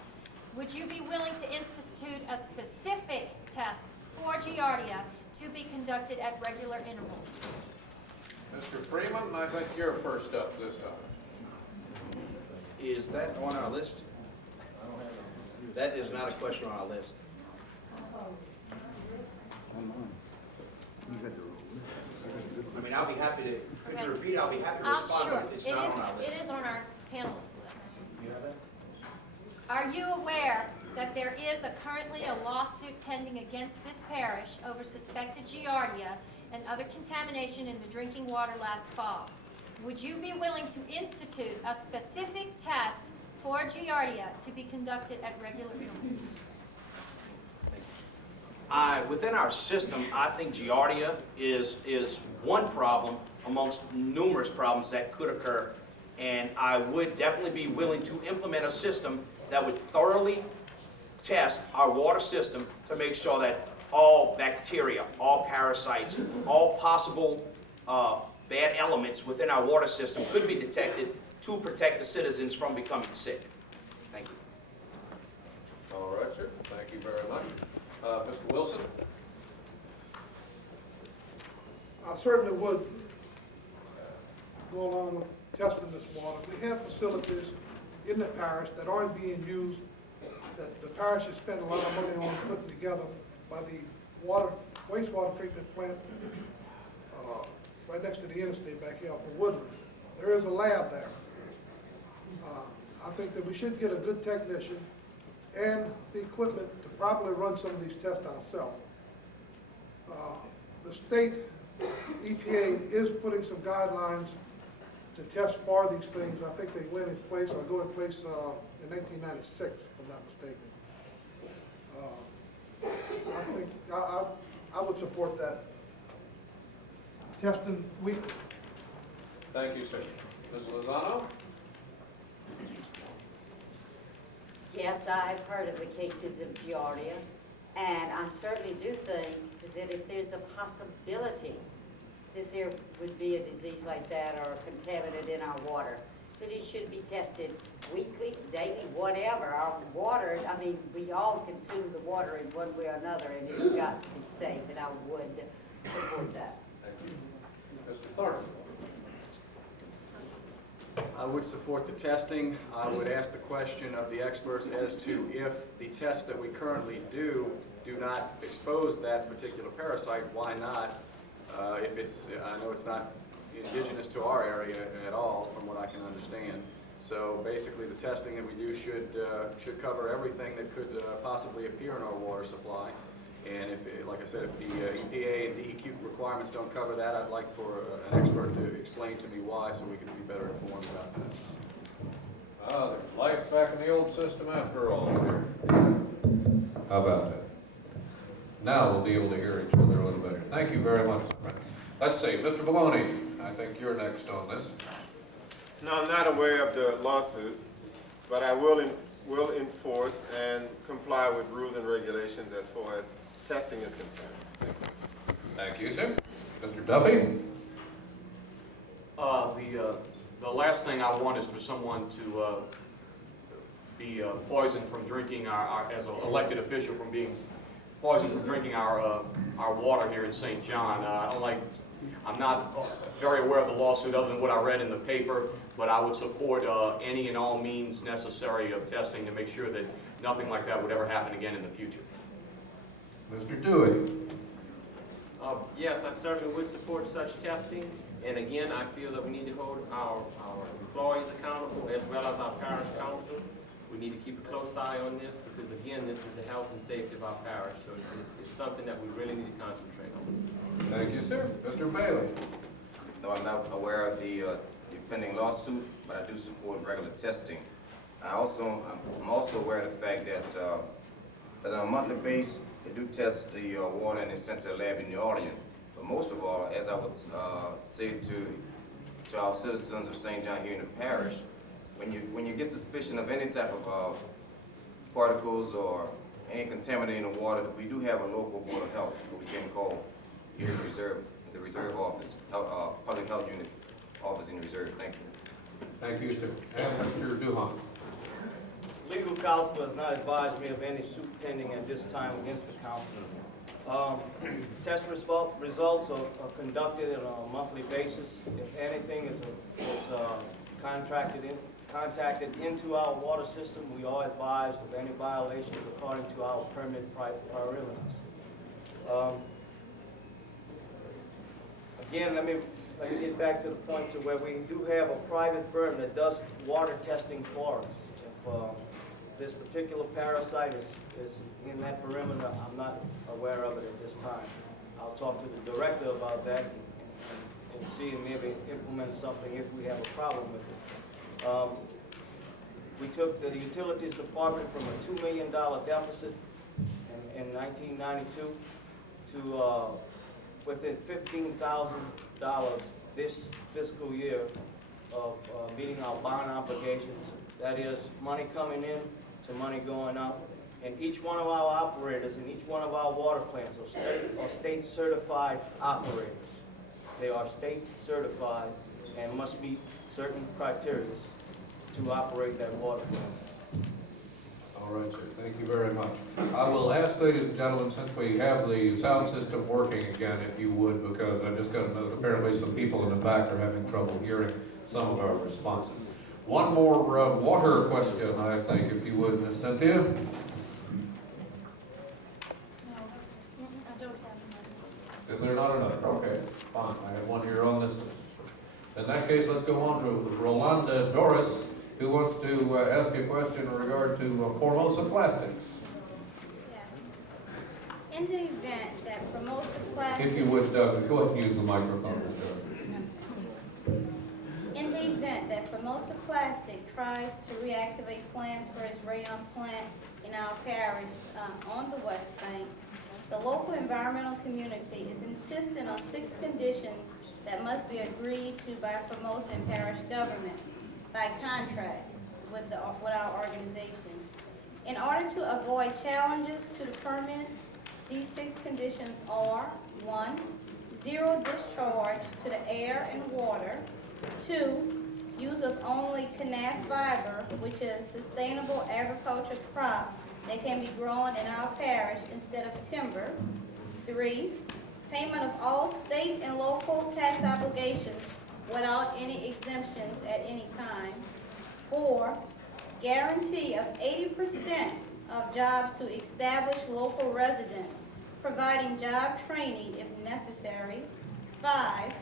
Would you be willing to institute a specific test for giardia to be conducted at regular intervals? Mr. Freeman, I think you're first up this time. Is that on our list? That is not a question on our list. I mean, I'll be happy to, could you repeat? I'll be happy to respond, Sure. but it's not on our list. It is on our panelist list. You have that? Are you aware that there is currently a lawsuit pending against this parish over suspected giardia and other contamination in the drinking water last fall? Would you be willing to institute a specific test for giardia to be conducted at regular intervals? Within our system, I think giardia is one problem amongst numerous problems that could occur, and I would definitely be willing to implement a system that would thoroughly test our water system to make sure that all bacteria, all parasites, all possible bad elements within our water system could be detected to protect the citizens from becoming sick. Thank you. All right, sir. Thank you very much. Mr. Wilson? I certainly would go along with testing this water. We have facilities in the parish that aren't being used, that the parish has spent a lot of money on putting together by the wastewater treatment plant right next to the interstate back here off of Woodland. There is a lab there. I think that we should get a good technician and the equipment to properly run some of these tests ourselves. The state EPA is putting some guidelines to test for these things. I think they went in place or go in place in 1996, if I'm not mistaken. I think I would support that. Testing weekly. Thank you, sir. Ms. Lozano? Yes, I've heard of the cases of giardia, and I certainly do think that if there's a possibility that there would be a disease like that or a contaminant in our water, that it should be tested weekly, daily, whatever. Our water, I mean, we all consume the water in one way or another, and it's got to be safe, and I would support that. Thank you. Mr. Thornton? I would support the testing. I would ask the question of the experts as to if the tests that we currently do not expose that particular parasite, why not? If it's, I know it's not indigenous to our area at all, from what I can understand. So basically, the testing that we do should cover everything that could possibly appear in our water supply. And if, like I said, if the EPA and DEQ requirements don't cover that, I'd like for an expert to explain to me why, so we can be better informed about that. There's life back in the old system after all. How about that? Now we'll be able to hear each other a little better. Thank you very much, my friend. Let's see, Mr. Veroni, I think you're next on this. No, I'm not aware of the lawsuit, but I will enforce and comply with rules and regulations as far as testing is concerned. Thank you, sir. Mr. Duffy? The last thing I want is for someone to be poisoned from drinking as an elected official, from being poisoned from drinking our water here in St. John. I don't like I'm not very aware of the lawsuit other than what I read in the paper, but I would support any and all means necessary of testing to make sure that nothing like that would ever happen again in the future. Mr. Dewey. Yes, I certainly would support such testing. And again, I feel that we need to hold our employees accountable as well as our parish council. We need to keep a close eye on this because again, this is the health and safety of our parish. So it's something that we really need to concentrate on. Thank you, sir. Mr. Bailey. No, I'm not aware of the pending lawsuit, but I do support regular testing. I'm also aware of the fact that on a monthly basis, they do test the water and they sent to the lab in New Orleans. But most of all, as I would say to our citizens of St. John here in the parish, when you get suspicion of any type of particles or any contaminant in the water, we do have a local board of health that we can call here in the reserve office, public health unit office in reserve. Thank you. Thank you, sir. And Mr. Duhan. Legal counsel has not advised me of any suit pending at this time against the council. Test results are conducted on a monthly basis. If anything is contacted into our water system, we are advised of any violations according to our permit priorities. Again, let me get back to the point to where we do have a private firm that does water testing for us. If this particular parasite is in that perimeter, I'm not aware of it at this time. I'll talk to the director about that and see and maybe implement something if we have a problem with it. We took the utilities department from a $2 million deficit in 1992 to within $15,000 this fiscal year of meeting our bond obligations. That is money coming in to money going out. And each one of our operators in each one of our water plants are state certified operators. They are state certified and must meet certain criteria to operate that water plant. All right, sir. Thank you very much. I will ask, ladies and gentlemen, since we have the sound system working again, if you would, because I just got a note, apparently some people in the back are having trouble hearing some of our responses. One more water question, I think, if you would, Ms. Cynthia. No, I don't have Is there not another? Okay, fine. I have one here on this list. In that case, let's go on to Rolanda Dorris, who wants to ask a question in regard to Formosa Plastics. Yes. In the event that Formosa Plastics... If you would, go ahead and use the microphone, Mr. In the event that Formosa Plastic tries to reactivate plans for its rayon plant in our parish on the West Bank, the local environmental community is insisting on 6 conditions that must be agreed to by Formosa and parish government by contract with our organization. In order to avoid challenges to the permits, these 6 conditions are: 1, zero discharge to the air and water; 2, use of only canaf fiber, which is sustainable agriculture crop that can be grown in our parish instead of timber; 3, payment of all state and local tax obligations without any exemptions at any time; 4, guarantee of 80% of jobs to established local residents, providing job training if necessary; 5,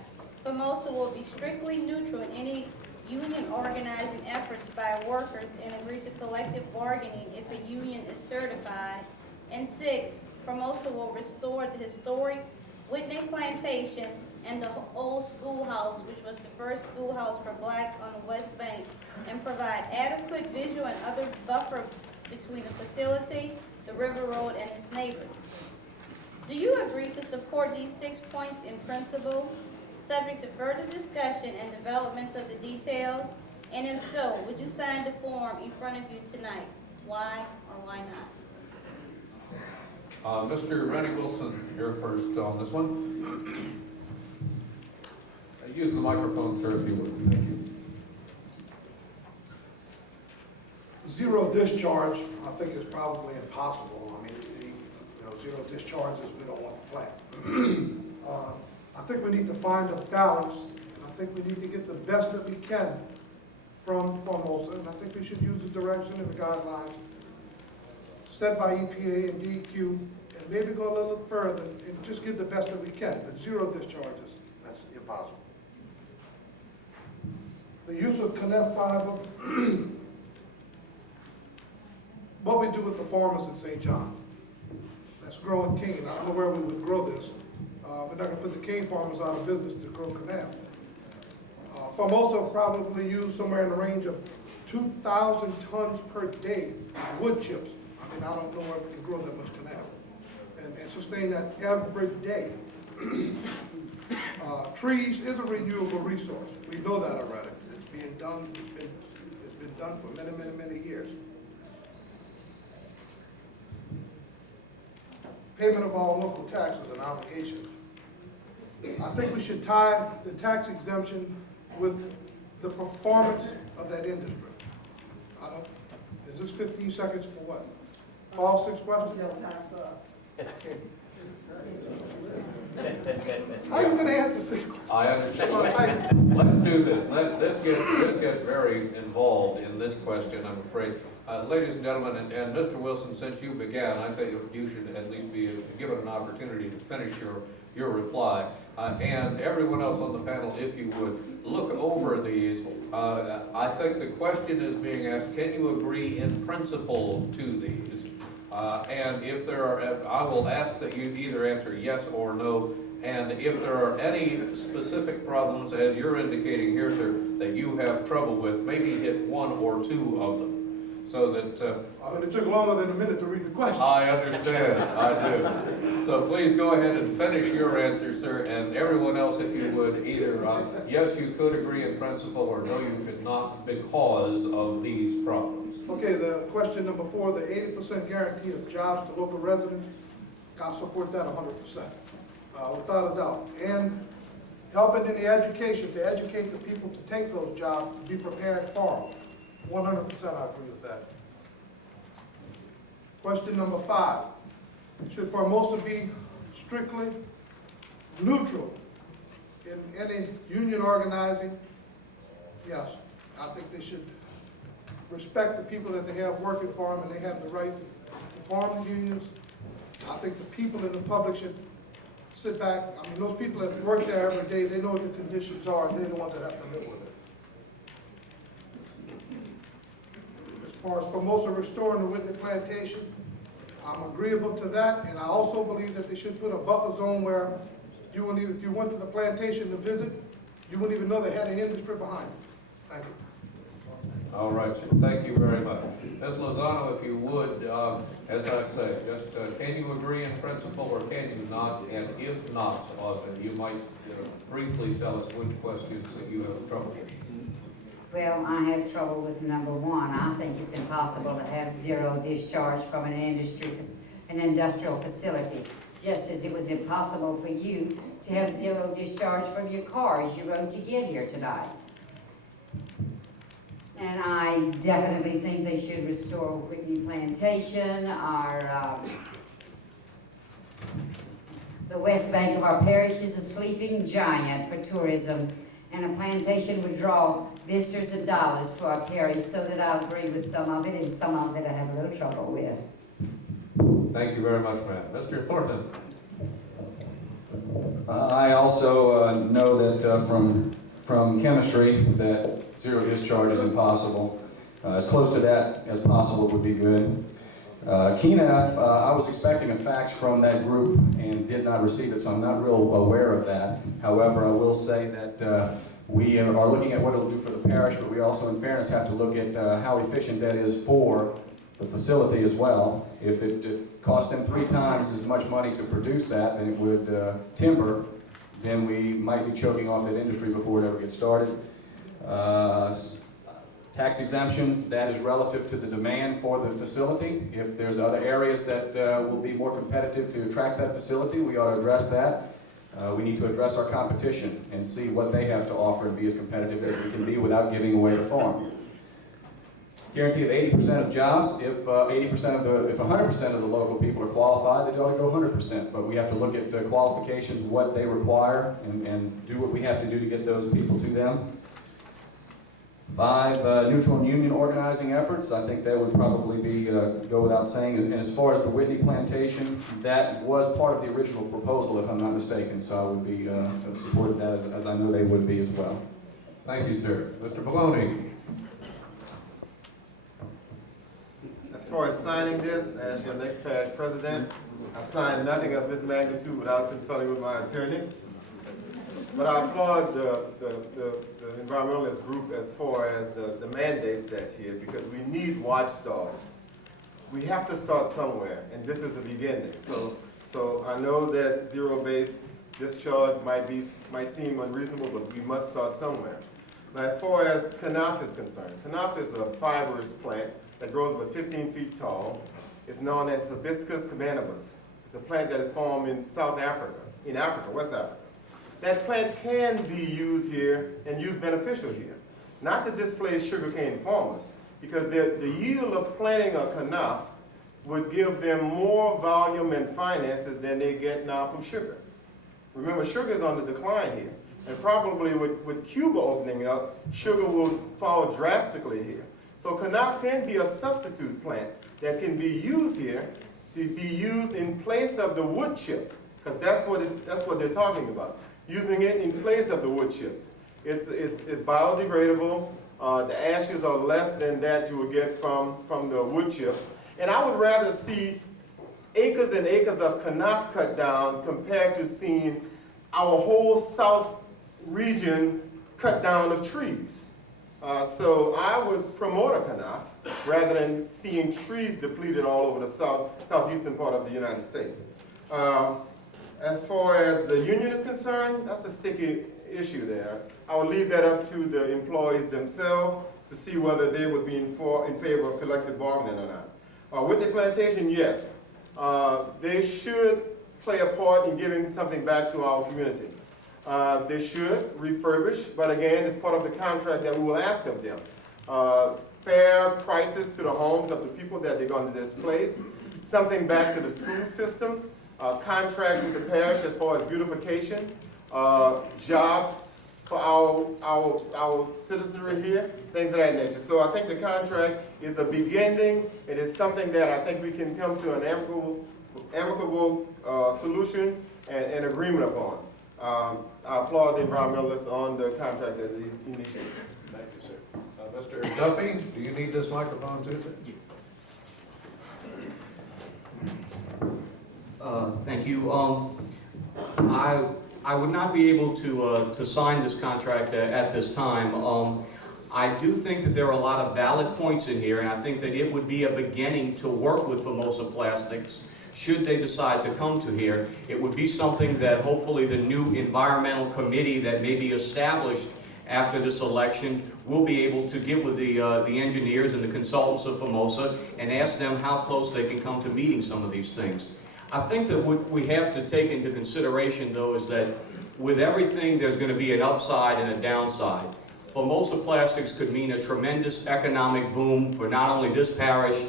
Formosa will be strictly neutral in any union organizing efforts by workers and agree to collective bargaining if a union is certified; and 6, Formosa will restore the historic Whitney Plantation and the old schoolhouse, which was the first schoolhouse for blacks on the West Bank, and provide adequate visual and other buffer between the facility, the river road, and its neighbors. Do you agree to support these 6 points in principle, subject to further discussion and developments of the details? And if so, would you sign the form in front of you tonight? Why or why not? Mr. Rennie Wilson, you're first on this one. Use the microphone, sir, if you would. Thank you. Zero discharge, I think, is probably impossible. I mean, zero discharges, we don't want the plant. I think we need to find a balance, and I think we need to get the best that we can from Formosa, and I think we should use the direction and the guidelines set by EPA and DEQ, and maybe go a little further and just get the best that we can, but zero discharges, that's impossible. The use of Connect fiber, what we do with the farmers in St. John. That's growing cane. I don't know where we would grow this. We're not going to put the cane farmers out of business to grow canal. Formosa probably use somewhere in the range of 2,000 tons per day of wood chips. I mean, I don't know where we can grow that much canal and sustain that every day. Trees is a renewable resource. We know that already. It's being done. It's been done for many, many, many years. Payment of all local taxes and obligations. I think we should tie the tax exemption with the performance of that industry. Is this 15 seconds for what? All 6 questions? How are you going to answer 6 questions? I understand. Let's do this. This gets very involved in this question, I'm afraid. Ladies and gentlemen, and Mr. Wilson, since you began, I think you should at least be given an opportunity to finish your reply. And everyone else on the panel, if you would, look over these. I think the question is being asked, can you agree in principle to these? And if there are, I will ask that you either answer yes or no. And if there are any specific problems, as you're indicating here, sir, that you have trouble with, maybe hit 1 or 2 of them. So that... I mean, it took longer than a minute to read the question. I understand, I do. So please go ahead and finish your answer, sir, and everyone else, if you would, either yes, you could agree in principle, or no, you could not because of these problems. Okay, the question number 4, the 80% guarantee of jobs to local residents, I support that 100%, without a doubt. And helping in the education, to educate the people to take those jobs, to be prepared for them. 100% I agree with that. Question number 5. Should Formosa be strictly neutral in any union organizing? Yes, I think they should respect the people that they have working for them, and they have the right to form the unions. I think the people in the public should sit back. I mean, those people that work there every day, they know what the conditions are, and they're the ones that have to live with it. As far as Formosa restoring the Whitney Plantation, I'm agreeable to that, and I also believe that they should put a buffer zone where you wouldn't even, if you went to the plantation to visit, you wouldn't even know they had an industry behind it. Thank you. All right, sir. Thank you very much. Ms. Lozano, if you would, as I say, just can you agree in principle or can you not? And if not, you might briefly tell us which questions that you have trouble with. Well, I have trouble with number 1. I think it's impossible to have zero discharge from an industrial facility, just as it was impossible for you to have zero discharge from your car as you rode to get here tonight. And I definitely think they should restore Whitney Plantation, the west bank of our parish is a sleeping giant for tourism, and a plantation would draw visitors and dollars to our parish, so that I agree with some of it, and some of it I have a little trouble with. Thank you very much, ma'am. Mr. Thornton. I also know that from chemistry that zero discharge is impossible. As close to that as possible would be good. KENAF, I was expecting a fax from that group and did not receive it, so I'm not real aware of that. However, I will say that we are looking at what it'll do for the parish, but we also, in fairness, have to look at how efficient that is for the facility as well. If it costs them 3 times as much money to produce that than it would timber, then we might be choking off that industry before it ever gets started. Tax exemptions, that is relative to the demand for the facility. If there's other areas that will be more competitive to attract that facility, we ought to address that. We need to address our competition and see what they have to offer and be as competitive as we can be without giving away the farm. guarantee of 80% of jobs. If 100% of the local people are qualified, they ought to go 100%. But we have to look at the qualifications, what they require, and do what we have to do to get those people to them. 5, neutral and union organizing efforts. I think that would probably be go without saying. And as far as the Whitney plantation, that was part of the original proposal, if I'm not mistaken. So I would be supported that as I know they would be as well. Thank you, sir. Mr. Maloney. As far as signing this, as your next parish president, I signed nothing of this magnitude without consulting with my attorney. But I applaud the environmentalist group as far as the mandates that's here, because we need watchdogs. We have to start somewhere, and this is the beginning. So I know that zero-based discharge might seem unreasonable, but we must start somewhere. Now, as far as Kanaf is concerned, Kanaf is a fibrous plant that grows about 15 feet tall. It's known as Hibiscus cabanabus. It's a plant that is formed in South Africa, West Africa. That plant can be used here and used beneficial here, not to displace sugarcane farmers, because the yield of planting a Kanaf would give them more volume and finances than they get now from sugar. Remember, sugar is on the decline here, and probably with Cuba opening up, sugar will fall drastically here. So Kanaf can be a substitute plant that can be used here to be used in place of the wood chip, because that's what they're talking about. Using it in place of the wood chip. It's biodegradable. The ashes are less than that you would get from the wood chips. And I would rather see acres and acres of Kanaf cut down compared to seeing our whole south region cut down of trees. So I would promote a Kanaf rather than seeing trees depleted all over the southeastern part of the United States. As far as the union is concerned, that's a sticky issue there. I would leave that up to the employees themselves to see whether they would be in favor of collective bargaining or not. Whitney Plantation, yes. They should play a part in giving something back to our community. They should refurbish, but again, it's part of the contract that we will ask of them. Fair prices to the homes of the people that they're going to displace, something back to the school system, contracts with the parish as far as beautification, jobs for our citizenry here, things of that nature. So I think the contract is a beginning. It is something that I think we can come to an amicable solution and agreement upon. I applaud the environmentalists on the contract that they initiated. Thank you, sir. Mr. Duffy, do you need this microphone too, sir? Thank you. I would not be able to sign this contract at this time. I do think that there are a lot of valid points in here, and I think that it would be a beginning to work with Formosa Plastics should they decide to come to here. It would be something that hopefully the new environmental committee that may be established after this election will be able to get with the engineers and the consultants of Formosa and ask them how close they can come to meeting some of these things. I think that what we have to take into consideration, though, is that with everything, there's going to be an upside and a downside. Formosa Plastics could mean a tremendous economic boom for not only this parish,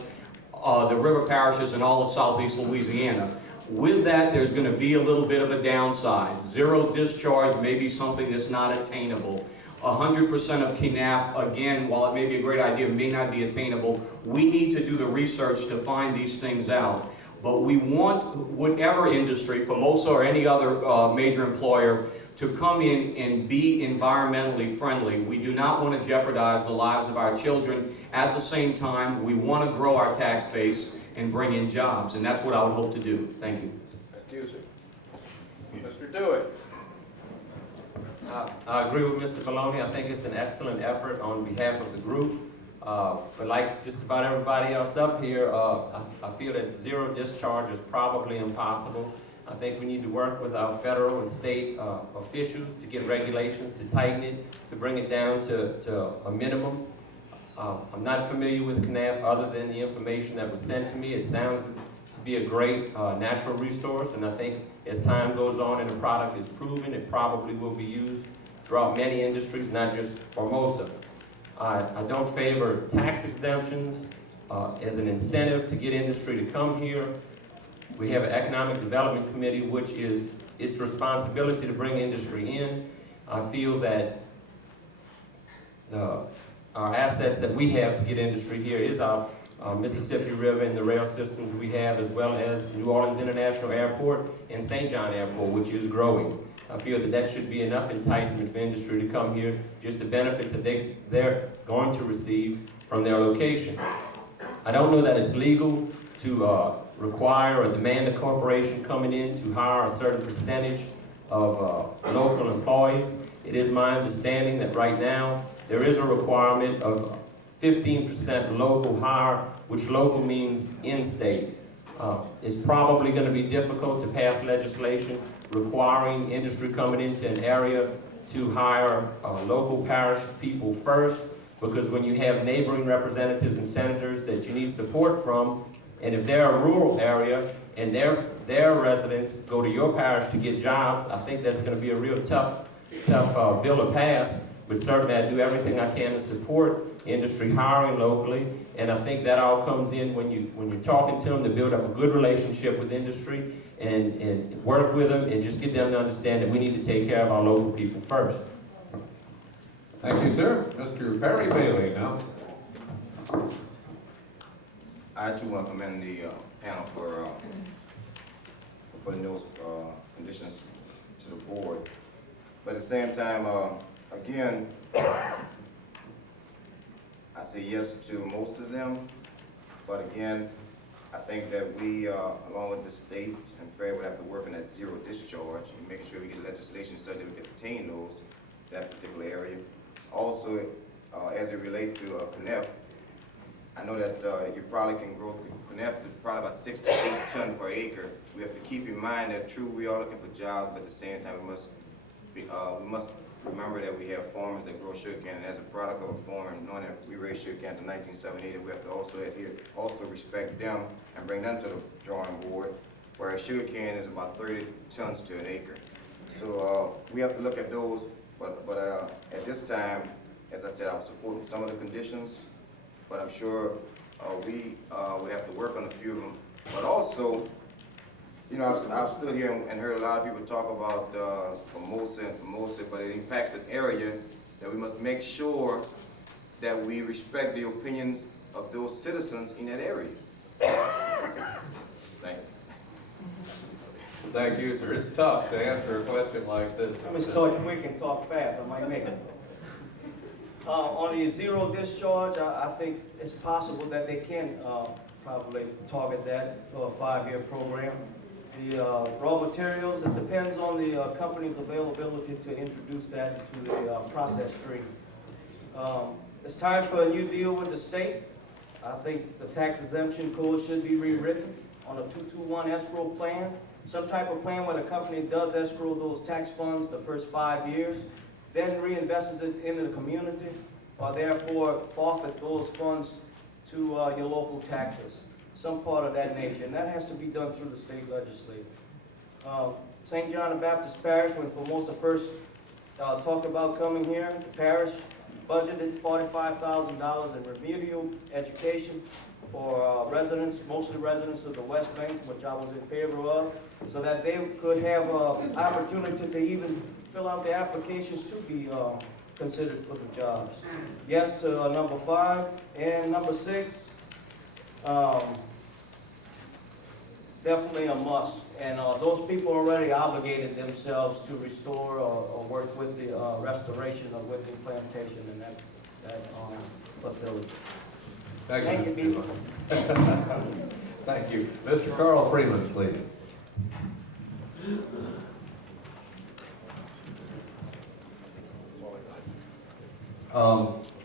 the river parishes in all of southeast Louisiana. With that, there's going to be a little bit of a downside. Zero discharge may be something that's not attainable. 100% of KNAF, again, while it may be a great idea, may not be attainable. We need to do the research to find these things out. But we want whatever industry, Formosa or any other major employer, to come in and be environmentally friendly. We do not want to jeopardize the lives of our children. At the same time, we want to grow our tax base and bring in jobs, and that's what I would hope to do. Thank you. Thank you, sir. Mr. Dewey. I agree with Mr. Maloney. I think it's an excellent effort on behalf of the group. But like just about everybody else up here, I feel that zero discharge is probably impossible. I think we need to work with our federal and state officials to get regulations, to tighten it, to bring it down to a minimum. I'm not familiar with KNAF other than the information that was sent to me. It sounds to be a great natural resource, and I think as time goes on and the product is proven, it probably will be used throughout many industries, not just Formosa. I don't favor tax exemptions as an incentive to get industry to come here. We have an economic development committee, which is its responsibility to bring industry in. I feel that our assets that we have to get industry here is our Mississippi River and the rail systems we have, as well as New Orleans International Airport and St. John Airport, which is growing. I feel that that should be enough enticement for industry to come here, just the benefits that they're going to receive from their location. I don't know that it's legal to require or demand a corporation coming in to hire a certain percentage of local employees. It is my understanding that right now there is a requirement of 15% local hire, which local means in-state. It's probably going to be difficult to pass legislation requiring industry coming into an area to hire local parish people first, because when you have neighboring representatives and senators that you need support from, and if they're a rural area and their residents go to your parish to get jobs, I think that's going to be a real tough bill to pass. But certainly I do everything I can to support industry hiring locally, and I think that all comes in when you're talking to them to build up a good relationship with industry and work with them and just get them to understand that we need to take care of our local people first. Thank you, sir. Mr. Perry Bailey now. I too want to commend the panel for putting those conditions to the board. But at the same time, again, I say yes to most of them, but again, I think that we, along with the state and federal, would have to work on that zero discharge and making sure we get legislation so that we can attain that particular area. Also, as it relates to CNF, I know that you probably can grow CNF is probably about 6 to 8 tons per acre. We have to keep in mind that true, we are looking for jobs, but at the same time, we must remember that we have farmers that grow sugarcane, and as a product of a farm, knowing that we raised sugarcane to 1978, we have to also respect them and bring them to the drawing board, whereas sugarcane is about 30 tons to an acre. So we have to look at those, but at this time, as I said, I was supporting some of the conditions, but I'm sure we have to work on a few of them. But also, you know, I've stood here and heard a lot of people talk about Formosa, but it impacts an area that we must make sure that we respect the opinions of those citizens in that area. Thank you. Thank you, sir. It's tough to answer a question like this. Let me start quick and talk fast. I might make it. On the zero discharge, I think it's possible that they can probably target that for a 5-year program. The raw materials, it depends on the company's availability to introduce that into the process stream. It's time for a new deal with the state. I think the tax exemption code should be rewritten on a 221 escrow plan. Some type of plan where the company does escrow those tax funds the first 5 years, then reinvests it into the community, or therefore forfeit those funds to your local taxes. Some part of that nature, and that has to be done through the state legislature. St. John the Baptist Parish, when Formosa first talked about coming here, the parish budgeted $45,000 in remedial education for residents, mostly residents of the West Bank, which I was in favor of, so that they could have an opportunity to even fill out the applications to be considered for the jobs. Yes to number 5, and number 6, definitely a must. And those people already obligated themselves to restore or work with the restoration of Whitney Plantation and that facility. Thank you, Mr. Thank you. Mr. Carl Freeman, please.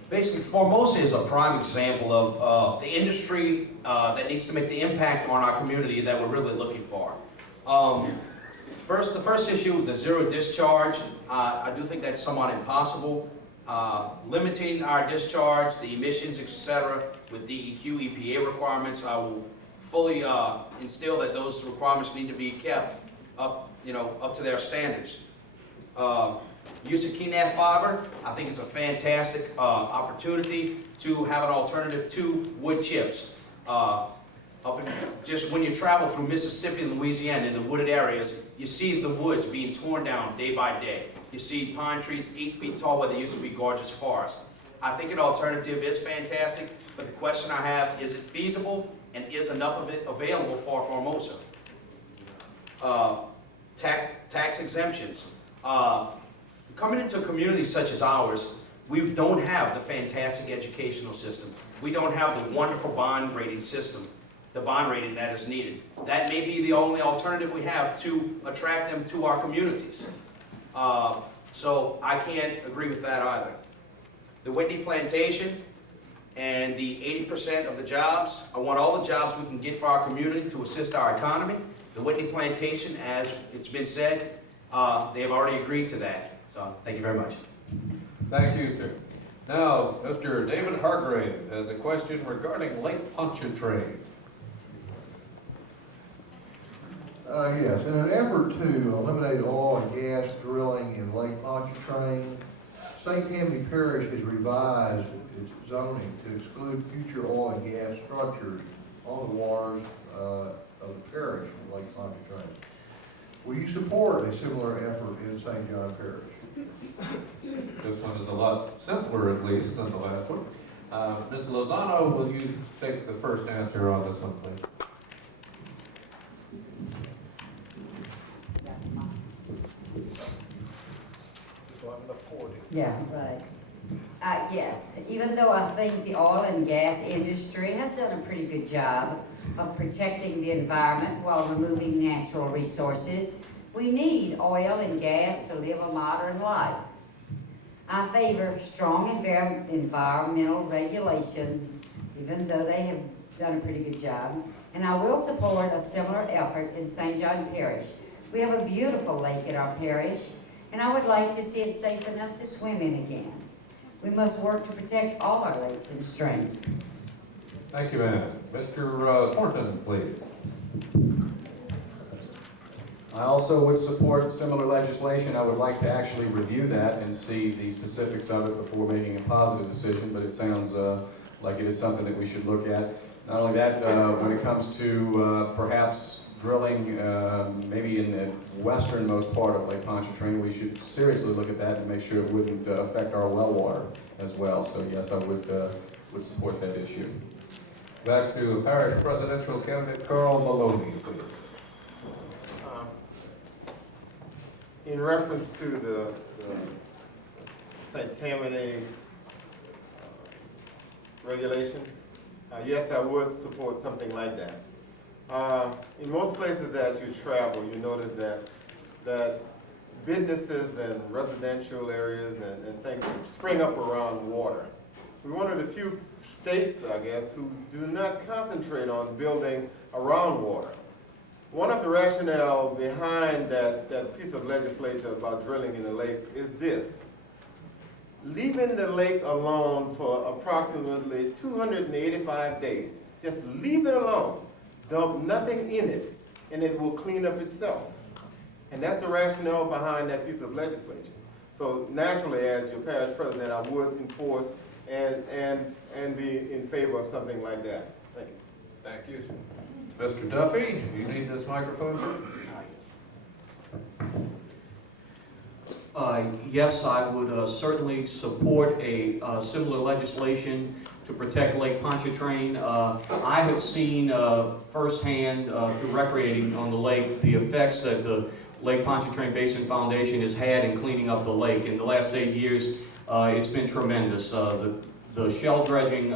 Basically, Formosa is a prime example of the industry that needs to make the impact on our community that we're really looking for. The first issue, the zero discharge, I do think that's somewhat impossible. Limiting our discharge, the emissions, etc., with DEQ, EPA requirements, I will fully instill that those requirements need to be kept up, up to their standards. Use of KNAF fiber, I think it's a fantastic opportunity to have an alternative to wood chips. Just when you travel through Mississippi and Louisiana in the wooded areas, you see the woods being torn down day by day. You see pine trees 8 feet tall where they used to be gorgeous forests. I think an alternative is fantastic, but the question I have, is it feasible and is enough of it available for Formosa? Tax exemptions. Coming into a community such as ours, we don't have the fantastic educational system. We don't have the wonderful bond rating system, the bond rating that is needed. That may be the only alternative we have to attract them to our communities. So I can't agree with that either. The Whitney Plantation and the 80% of the jobs, I want all the jobs we can get for our community to assist our economy. The Whitney Plantation, as it's been said, they have already agreed to that. So thank you very much. Thank you, sir. Now, Mr. David Hargrave has a question regarding Lake Pontchartrain. Yes, in an effort to eliminate oil and gas drilling in Lake Pontchartrain, St. Tammany Parish has revised its zoning to exclude future oil and gas structures on the waters of the parish of Lake Pontchartrain. Will you support a similar effort in St. John Parish? This one is a lot simpler, at least, than the last one. Ms. Lozano, will you take the first answer on this one, please? Yeah, right. Yes, even though I think the oil and gas industry has done a pretty good job of protecting the environment while removing natural resources, we need oil and gas to live a modern life. I favor strong environmental regulations, even though they have done a pretty good job, and I will support a similar effort in St. John Parish. We have a beautiful lake in our parish, and I would like to see it safe enough to swim in again. We must work to protect all our lakes and streams. Thank you, ma'am. Mr. Thornton, please. I also would support similar legislation. I would like to actually review that and see the specifics of it before making a positive decision, but it sounds like it is something that we should look at. Not only that, when it comes to perhaps drilling maybe in the westernmost part of Lake Pontchartrain, we should seriously look at that and make sure it wouldn't affect our well water as well. So yes, I would support that issue. Back to Parish Presidential Candidate Carl Maloney, please. In reference to the St. Tammany regulations, yes, I would support something like that. In most places that you travel, you notice that businesses and residential areas and things spring up around water. We're one of the few states, I guess, who do not concentrate on building around water. One of the rationale behind that piece of legislation about drilling in the lakes is this: leaving the lake alone for approximately 285 days. Just leave it alone. Dump nothing in it, and it will clean up itself. And that's the rationale behind that piece of legislation. So naturally, as your parish president, I would enforce and be in favor of something like that. Thank you. Thank you, sir. Mr. Duffy, you need this microphone, sir? Yes, I would certainly support a similar legislation to protect Lake Pontchartrain. I have seen firsthand through recreating on the lake the effects that the Lake Pontchartrain Basin Foundation has had in cleaning up the lake. In the last 8 years, it's been tremendous. The shell dredging,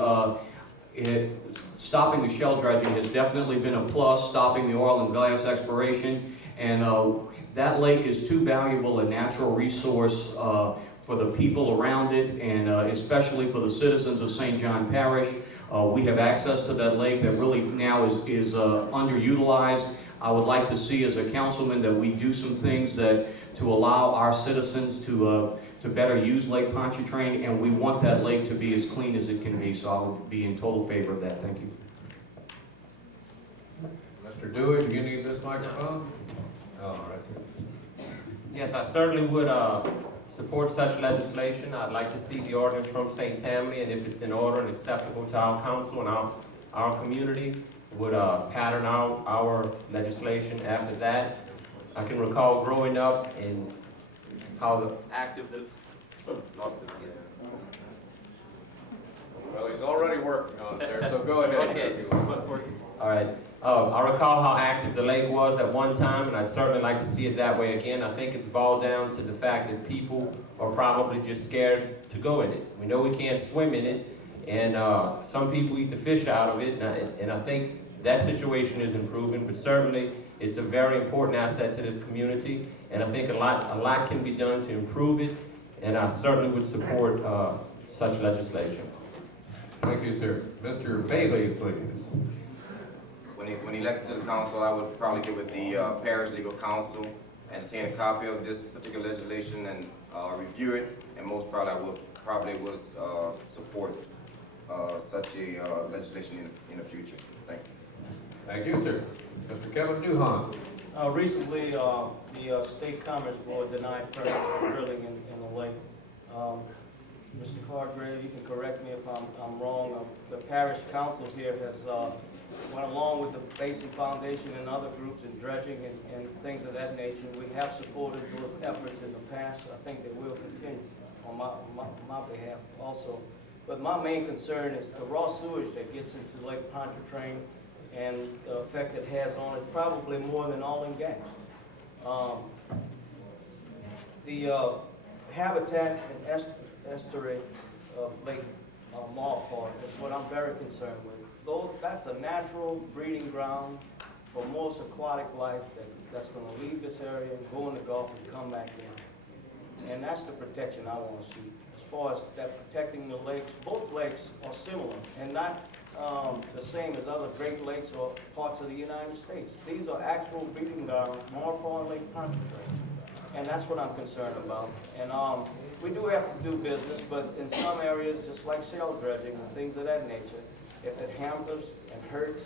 stopping the shell dredging has definitely been a plus, stopping the oil and gas exploration, and that lake is too valuable a natural resource for the people around it, and especially for the citizens of St. John Parish. We have access to that lake that really now is underutilized. I would like to see as a councilman that we do some things to allow our citizens to better use Lake Pontchartrain, and we want that lake to be as clean as it can be, so I would be in total favor of that. Thank you. Mr. Dewey, do you need this microphone? All right, sir. Yes, I certainly would support such legislation. I'd like to see the ordinance from St. Tammany, and if it's in order and acceptable to our council and our community, would pattern out our legislation after that. I can recall growing up and how the active this, lost it again. Well, he's already working on it there, so go ahead. Okay. All right. I recall how active the lake was at one time, and I'd certainly like to see it that way again. I think it's boiled down to the fact that people are probably just scared to go in it. We know we can't swim in it, and some people eat the fish out of it, and I think that situation is improving, but certainly it's a very important asset to this community, and I think a lot can be done to improve it, and I certainly would support such legislation. Thank you, sir. Mr. Bailey, please. When elected to the council, I would probably get with the parish legal counsel and obtain a copy of this particular legislation and review it, and most probably I would support such a legislation in the future. Thank you. Thank you, sir. Mr. Kevin Duhan. Recently, the State Commerce Board denied permits for drilling in the lake. Mr. Hargrave, you can correct me if I'm wrong. The parish council here has went along with the Basin Foundation and other groups in dredging and things of that nature. We have supported those efforts in the past. I think they will continue on my behalf also. But my main concern is the raw sewage that gets into Lake Pontchartrain and the effect it has on it, probably more than oil and gas. The habitat and estuary of Lake Marquardt is what I'm very concerned with. Though that's a natural breeding ground for most aquatic life that's going to leave this area and go in the Gulf and come back in. And that's the protection I want to see. As far as that protecting the lakes, both lakes are similar and not the same as other Great Lakes or parts of the United States. These are actual breeding grounds, Marquardt and Lake Pontchartrain. And that's what I'm concerned about. And we do have to do business, but in some areas, just like shale dredging and things of that nature, if it hampers and hurts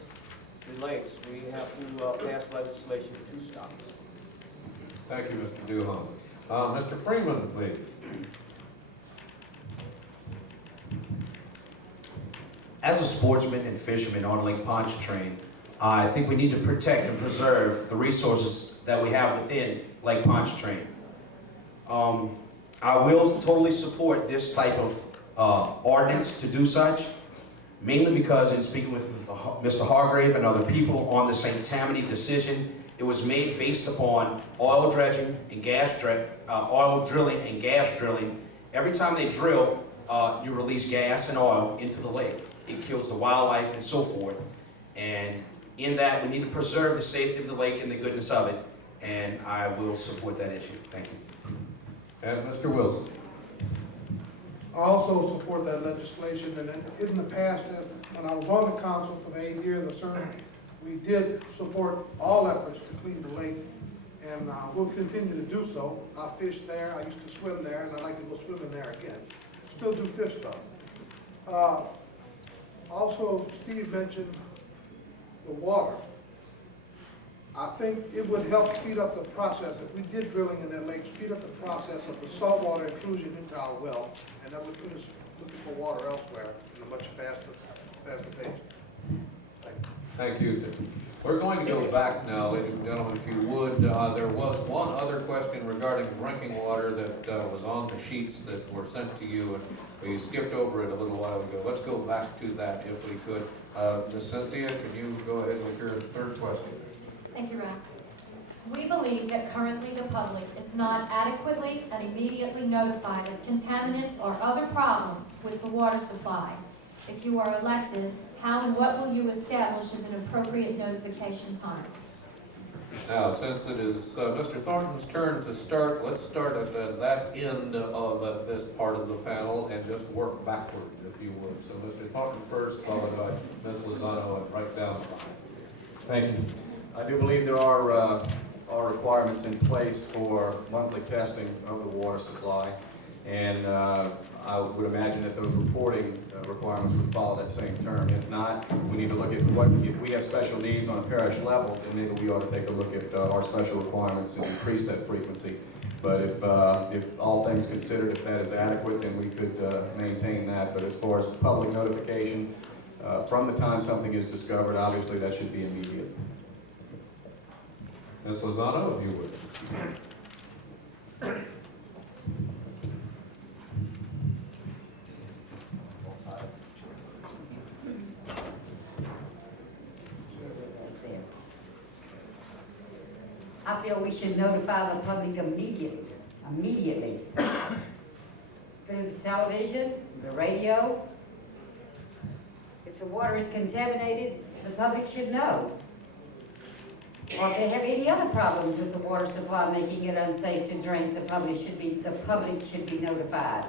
the lakes, we have to pass legislation to stop it. Thank you, Mr. Duhan. Mr. Freeman, please. As a sportsman and fisherman on Lake Pontchartrain, I think we need to protect and preserve the resources that we have within Lake Pontchartrain. I will totally support this type of ordinance to do such, mainly because in speaking with Mr. Hargrave and other people on the St. Tammany decision, it was made based upon oil dredging and oil drilling and gas drilling. Every time they drill, you release gas and oil into the lake. It kills the wildlife and so forth. And in that, we need to preserve the safety of the lake and the goodness of it. And I will support that issue. Thank you. And Mr. Wilson. I also support that legislation, and in the past, when I was on the council for the 8 years I served, we did support all efforts to clean the lake, and we'll continue to do so. I fished there, I used to swim there, and I'd like to go swimming there again. Still do fish though. Also, Steve mentioned the water. I think it would help speed up the process if we did drilling in that lake, speed up the process of the saltwater intrusion into our well, and that would put us looking for water elsewhere in a much faster pace. Thank you, sir. We're going to go back now, ladies and gentlemen, if you would. There was one other question regarding drinking water that was on the sheets that were sent to you, and we skipped over it a little while ago. Let's go back to that if we could. Ms. Cynthia, can you go ahead with your third question? Thank you, Russ. We believe that currently the public is not adequately and immediately notified of contaminants or other problems with the water supply. If you are elected, how and what will you establish as an appropriate notification time? Now, since it is Mr. Thornton's turn to start, let's start at that end of this part of the panel and just work backward, if you would. So Mr. Thornton first, followed by Ms. Lozano, and right down the line. Thank you. I do believe there are requirements in place for monthly testing of the water supply, and I would imagine that those reporting requirements would follow that same term. If not, we need to look at if we have special needs on a parish level, then maybe we ought to take a look at our special requirements and increase that frequency. But if all things considered, if that is adequate, then we could maintain that. But as far as public notification, from the time something is discovered, obviously that should be immediate. Ms. Lozano, if you would. I feel we should notify the public immediately. Through the television, the radio. If the water is contaminated, the public should know. Or if they have any other problems with the water supply making it unsafe to drink, the public should be notified.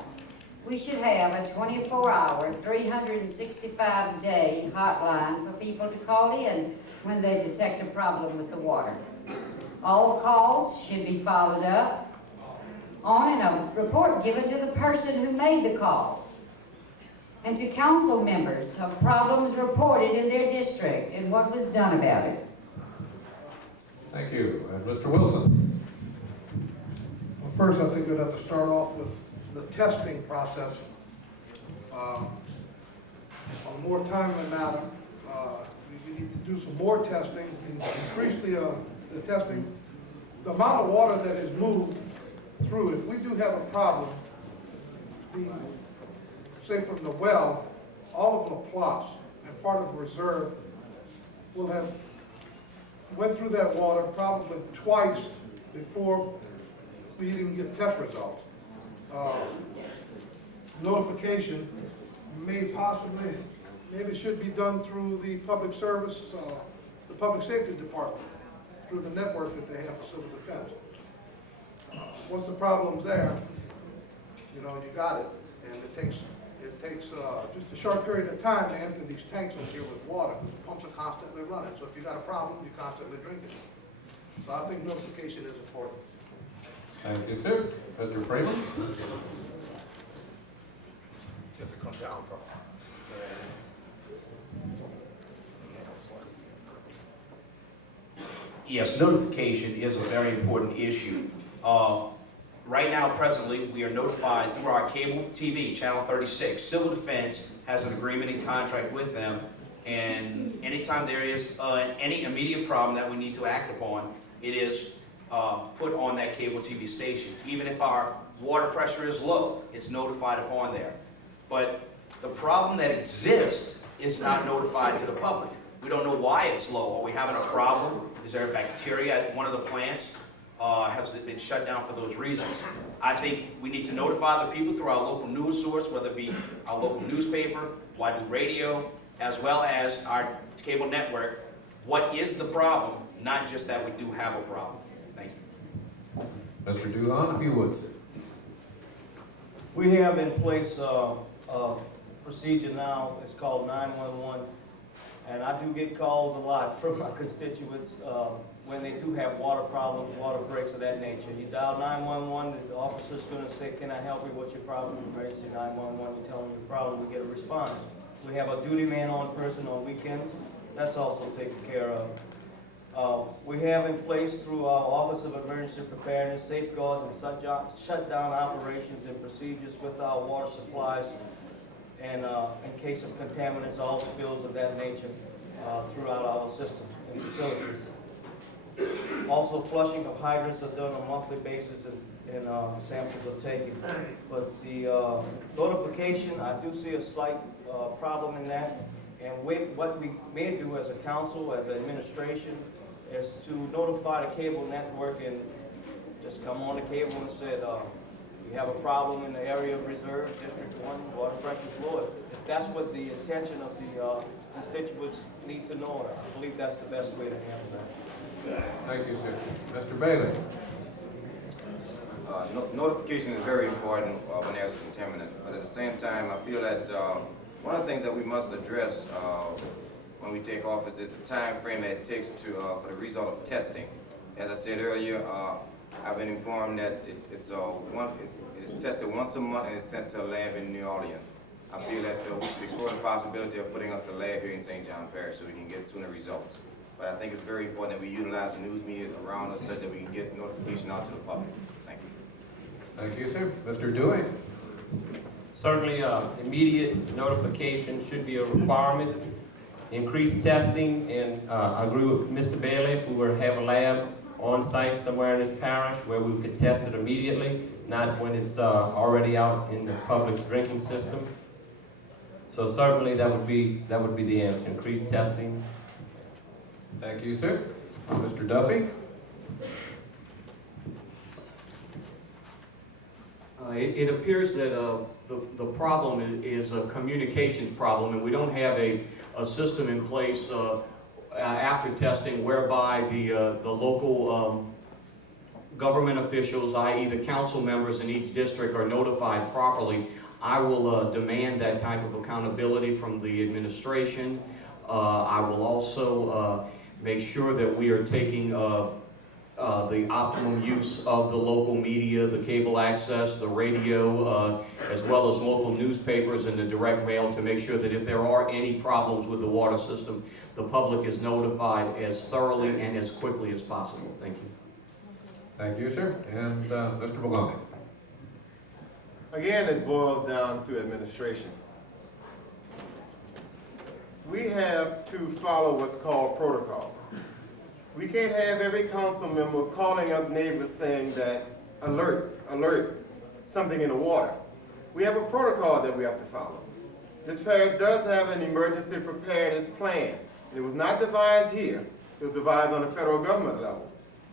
We should have a 24-hour, 365-day hotline for people to call in when they detect a problem with the water. All calls should be followed up on and a report given to the person who made the call and to council members of problems reported in their district and what was done about it. Thank you. And Mr. Wilson. Well, first, I think we'd have to start off with the testing process. On a more timely manner, we need to do some more testing and increase the testing. The amount of water that is moved through, if we do have a problem, say from the well, all of LaPlace and part of Reserve will have went through that water probably twice before we even get test results. Notification maybe should be done through the public service, the public safety department, through the network that they have for civil defense. Once the problem's there, you got it, and it takes just a short period of time to empty these tanks in here with water, because the pumps are constantly running. So if you got a problem, you constantly drink it. So I think notification is important. Thank you, sir. Mr. Freeman. You have to come down, bro. Yes, notification is a very important issue. Right now, presently, we are notified through our cable TV, Channel 36. Civil Defense has an agreement and contract with them, and anytime there is any immediate problem that we need to act upon, it is put on that cable TV station. Even if our water pressure is low, it's notified upon there. But the problem that exists is not notified to the public. We don't know why it's low. Are we having a problem? Is there a bacteria at one of the plants? Has it been shut down for those reasons? I think we need to notify the people through our local news source, whether it be our local newspaper, YD Radio, as well as our cable network. What is the problem? Not just that we do have a problem. Thank you. Mr. Duhon, if you would. We have in place a procedure now. It's called 911. And I do get calls a lot from my constituents when they do have water problems, water breaks of that nature. You dial 911, the officer's going to say, can I help you? What's your problem? Emergency 911, you tell them your problem, we get a response. We have a duty man on person on weekends. That's also taken care of. We have in place through our Office of Emergency Preparedness, safeguards and shutdown operations and procedures with our water supplies and in case of contaminants, all spills of that nature throughout our system and facilities. Also, flushing of hydrants are done on a monthly basis and samples are taken. But the notification, I do see a slight problem in that. And what we may do as a council, as an administration, is to notify the cable network and just come on the cable and say, we have a problem in the area of Reserve, District 1, water pressure is low. If that's what the intention of the constituents need to know, I believe that's the best way to handle that. Thank you, sir. Mr. Bailey. Notification is very important when there's a contaminant, but at the same time, I feel that one of the things that we must address when we take office is the time frame that it takes for the result of testing. As I said earlier, I've been informed that it's tested once a month and it's sent to a lab in New Orleans. I feel that we should explore the possibility of putting us a lab here in St. John Parish so we can get sooner results. But I think it's very important that we utilize the news media around us so that we can get notification out to the public. Thank you. Thank you, sir. Mr. Dewey? Certainly, immediate notification should be a requirement. Increased testing, and I agree with Mr. Bailey, if we were to have a lab on site somewhere in this parish where we could test it immediately, not when it's already out in the public's drinking system. So certainly that would be the answer, increased testing. Thank you, sir. Mr. Duffy? It appears that the problem is a communications problem, and we don't have a system in place after testing whereby the local government officials, i.e. the council members in each district, are notified properly. I will demand that type of accountability from the administration. I will also make sure that we are taking the optimum use of the local media, the cable access, the radio, as well as local newspapers and the direct mail, to make sure that if there are any problems with the water system, the public is notified as thoroughly and as quickly as possible. Thank you. Thank you, sir. And Mr. Veroni? Again, it boils down to administration. We have to follow what's called protocol. We can't have every council member calling up neighbors saying that, alert, alert, something in the water. We have a protocol that we have to follow. This parish does have an emergency preparedness plan. It was not devised here. It was devised on the federal government level.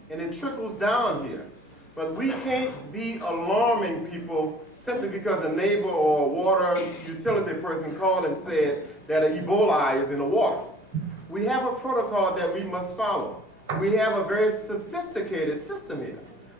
And it trickles down here. But we can't be alarming people simply because a neighbor or a water utility person called and said that an Ebola is in the water. We have a protocol that we must follow. We have a very sophisticated system here.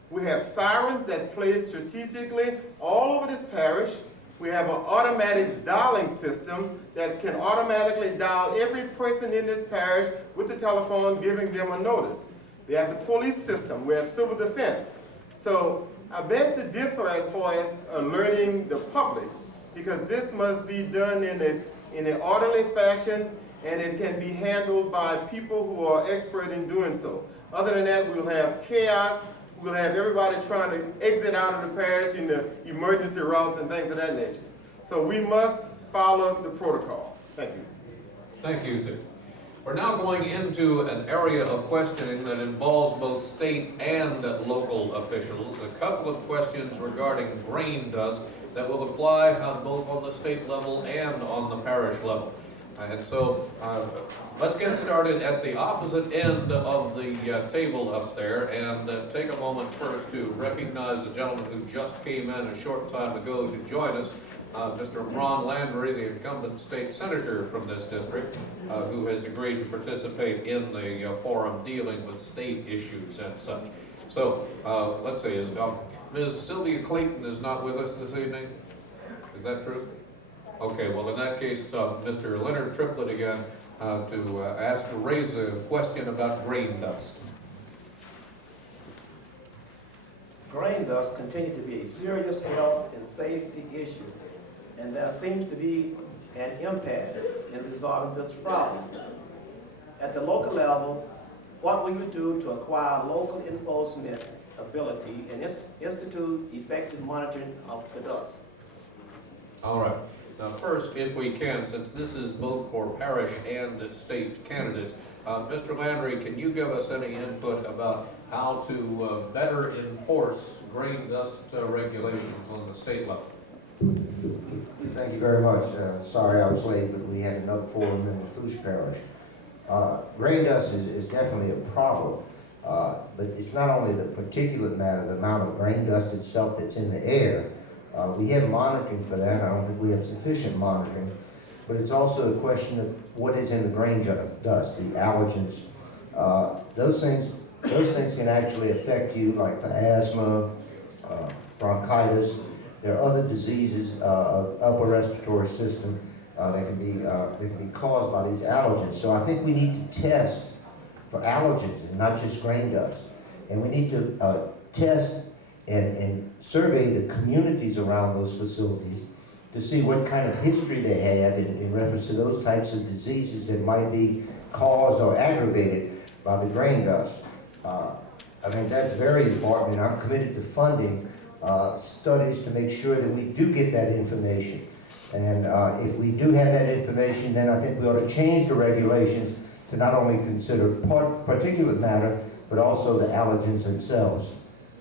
We have sirens that play strategically all over this parish. We have an automatic dialing system that can automatically dial every person in this parish with the telephone, giving them a notice. We have the police system. We have civil defense. So I beg to differ as far as alerting the public, because this must be done in an orderly fashion, and it can be handled by people who are expert in doing so. Other than that, we'll have chaos. We'll have everybody trying to exit out of the parish in the emergency routes and things of that nature. So we must follow the protocol. Thank you. Thank you, sir. We're now going into an area of questioning that involves both state and local officials. A couple of questions regarding grain dust that will apply both on the state level and on the parish level. And so let's get started at the opposite end of the table up there, and take a moment first to recognize the gentleman who just came in a short time ago to join us, Mr. Landry, the incumbent state senator from this district, who has agreed to participate in the forum dealing with state issues and such. So let's see, Ms. Sylvia Playton is not with us this evening? Is that true? Okay, well in that case, Mr. Leonard Triplett again to raise a question about grain dust. Grain dust continues to be a serious health and safety issue, and there seems to be an impasse in resolving this problem. At the local level, what will you do to acquire local enforcement ability and institute effective monitoring of the dust? All right. Now first, if we can, since this is both for parish and state candidates, Mr. Landry, can you give us any input about how to better enforce grain dust regulations on the state level? Thank you very much. Sorry I was late, but we had another forum in the Fouche Parish. Grain dust is definitely a problem, but it's not only the particulate matter, the amount of grain dust itself that's in the air. We have monitoring for that. I don't think we have sufficient monitoring, but it's also a question of what is in the grain dust, the allergens. Those things can actually affect you, like for asthma, bronchitis. There are other diseases of upper respiratory system that can be caused by these allergens. So I think we need to test for allergens and not just grain dust. And we need to test and survey the communities around those facilities to see what kind of history they have in reference to those types of diseases that might be caused or aggravated by the grain dust. I think that's very important, and I'm committed to funding studies to make sure that we do get that information. And if we do have that information, then I think we ought to change the regulations to not only consider particulate matter, but also the allergens themselves.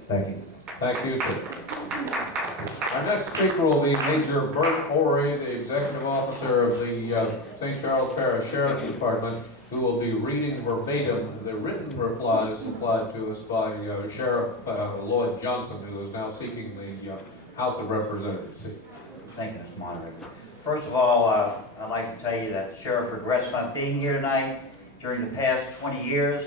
Thank you. Thank you, sir. Our next speaker will be Major Bert Ory, the Executive Officer of the St. Charles Parish Sheriff's Department, who will be reading verbatim the written replies supplied to us by Sheriff Lloyd Johnson, who is now seeking the House of Representatives seat. Thank you, Mr. Moderator. First of all, I'd like to tell you that the Sheriff regrets not being here tonight. During the past 20 years,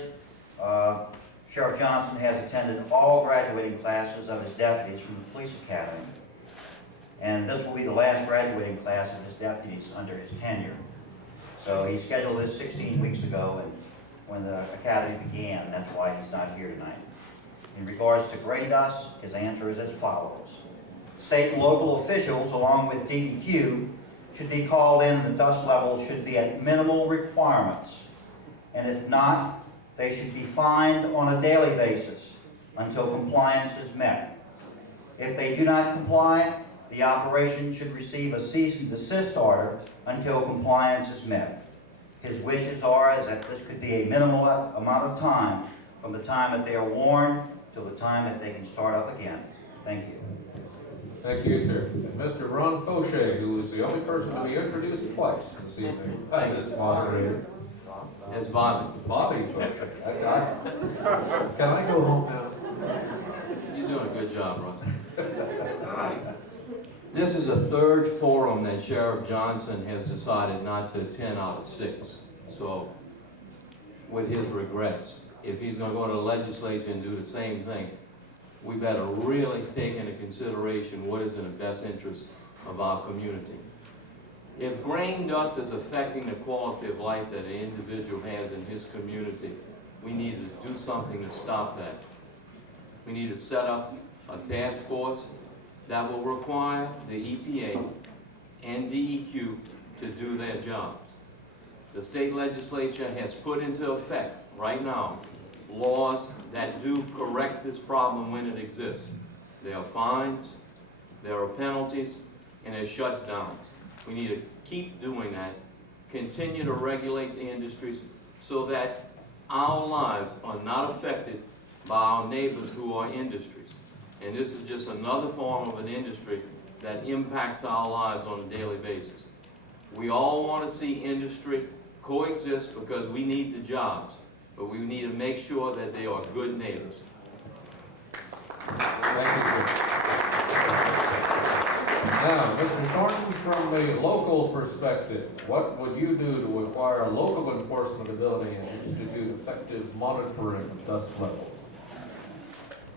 Sheriff Johnson has attended all graduating classes of his deputies from the Police Academy. And this will be the last graduating class of his deputies under his tenure. So he scheduled this 16 weeks ago, and when the academy began, that's why he's not here tonight. In regards to gray dust, his answer is as follows. State and local officials, along with DEQ, should be called in, and the dust levels should be at minimal requirements. And if not, they should be fined on a daily basis until compliance is met. If they do not comply, the operation should receive a cease and desist order until compliance is met. His wishes are that this could be a minimal amount of time from the time that they are warned till the time that they can start up again. Thank you. Thank you, sir. And Mr. Ron Fouche, who is the only person to be introduced twice this evening by this moderator. It's Bobby. Bobby Fouche. Can I go home now? You're doing a good job, Russ. This is a third forum that Sheriff Johnson has decided not to attend out of 6. So, with his regrets, if he's going to go to the legislature and do the same thing, we better really take into consideration what is in the best interest of our community. If grain dust is affecting the quality of life that an individual has in his community, we need to do something to stop that. We need to set up a task force that will require the EPA and DEQ to do their job. The state legislature has put into effect right now laws that do correct this problem when it exists. There are fines, there are penalties, and there's shutdowns. We need to keep doing that, continue to regulate the industries so that our lives are not affected by our neighbors who are industries. And this is just another form of an industry that impacts our lives on a daily basis. We all want to see industry coexist because we need the jobs, but we need to make sure that they are good neighbors. Thank you, sir. Now, Mr. Thornton, from a local perspective, what would you do to acquire local enforcement ability and institute effective monitoring of dust levels?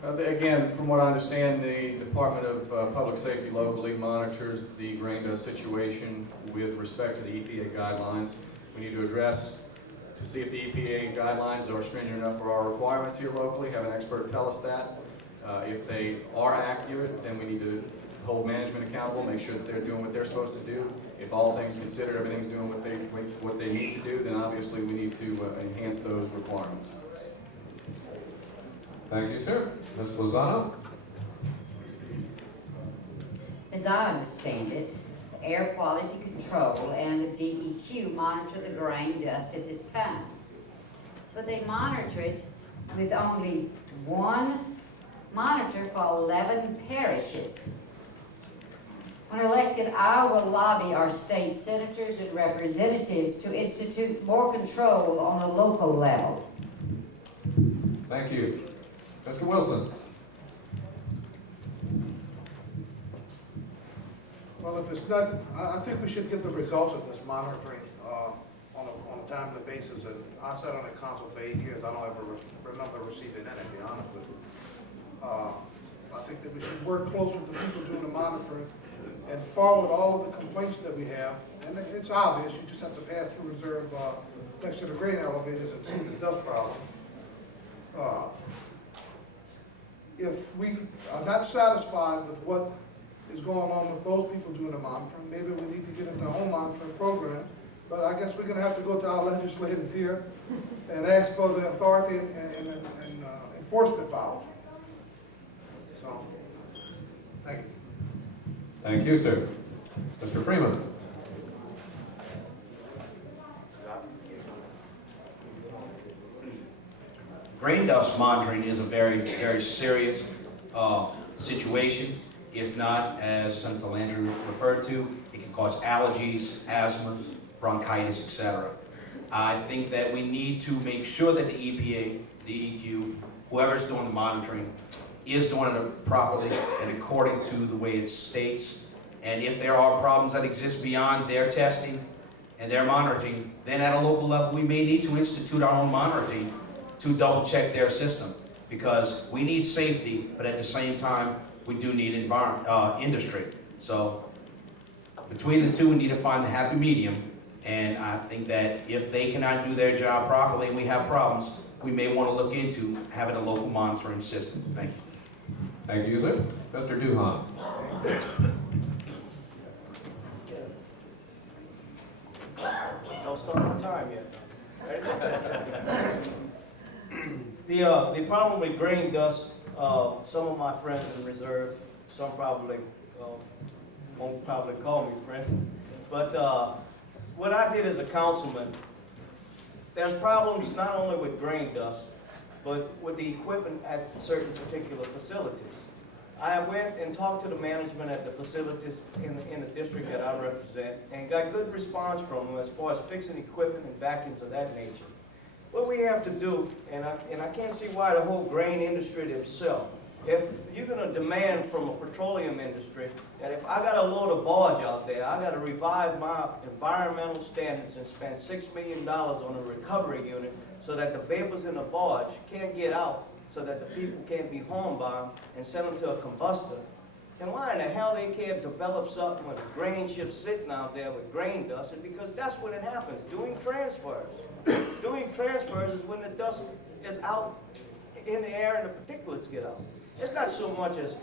Again, from what I understand, the Department of Public Safety locally monitors the grain dust situation with respect to the EPA guidelines. We need to address to see if the EPA guidelines are stringent enough for our requirements here locally, have an expert tell us that. If they are accurate, then we need to hold management accountable, make sure that they're doing what they're supposed to do. If all things considered, everything's doing what they need to do, then obviously we need to enhance those requirements. Thank you, sir. Ms. Lozano? As I understand it, the Air Quality Control and the DEQ monitor the grain dust at this time. But they monitor it with only one monitor for 11 parishes. When elected, I will lobby our state senators and representatives to institute more control on a local level. Thank you. Mr. Wilson? Well, if it's not, I think we should get the results of this monitoring on a timely basis. And I sat on the council for 8 years. I don't ever remember receiving any, to be honest with you. I think that we should work close with the people doing the monitoring and forward all of the complaints that we have. And it's obvious, you just have to pass through reserve next to the grain elevators and see the dust problem. If we are not satisfied with what is going on with those people doing the monitoring, maybe we need to get into a home monitoring program. But I guess we're going to have to go to our legislators here and ask for the authority and enforcement powers. So Thank you. Thank you, sir. Mr. Freeman. Grain dust monitoring is a very, very serious situation. If not, as Senator Landry referred to, it can cause allergies, asthma, bronchitis, etc. I think that we need to make sure that the EPA, DEQ, whoever's doing the monitoring, is doing it properly and according to the way it states. And if there are problems that exist beyond their testing and their monitoring, then at a local level, we may need to institute our own monitoring to double check their system, because we need safety, but at the same time, we do need industry. So between the two, we need to find the happy medium. And I think that if they cannot do their job properly and we have problems, we may want to look into having a local monitoring system. Thank you. Thank you, sir. Mr. Duhan. Don't start on time yet. The problem with grain dust, some of my friends in reserve, some probably won't probably call me friend, but what I did as a councilman, there's problems not only with grain dust, but with the equipment at certain particular facilities. I went and talked to the management at the facilities in the district that I represent and got good response from them as far as fixing equipment and vacuums of that nature. What we have to do, and I can't see why the whole grain industry themselves, if you're going to demand from a petroleum industry that if I got to load a barge out there, I got to revive my environmental standards and spend $6 million on a recovery unit so that the vapors in the barge can't get out, so that the people can't be harmed by them and send them to a combustor, then why in the hell they can't develop something with a grain ship sitting out there with grain dust? And because that's when it happens, doing transfers. Doing transfers is when the dust is out in the air and the particulates get out. It's not so much as,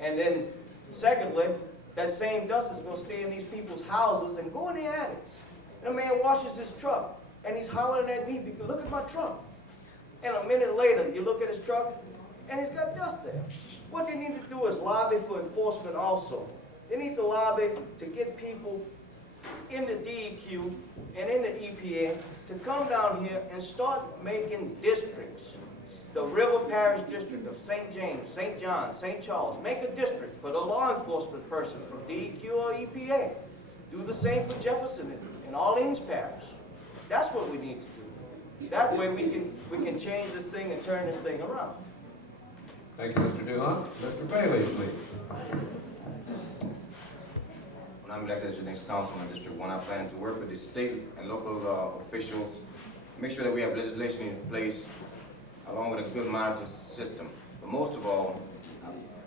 and then secondly, that same dust is going to stay in these people's houses and go in the attics. And a man washes his truck and he's hollering at me because look at my truck. And a minute later, you look at his truck and he's got dust there. What they need to do is lobby for enforcement also. They need to lobby to get people in the DEQ and in the EPA to come down here and start making districts. The River Parish District of St. James, St. John, St. Charles, make a district for the law enforcement person from DEQ or EPA. Do the same for Jefferson and Orleans Parish. That's what we need to do. That way we can change this thing and turn this thing around. Thank you, Mr. Duhan. Mr. Bailey, please. When I'm elected as your next councilman in District 1, I plan to work with the state and local officials, make sure that we have legislation in place along with a good monitoring system. But most of all,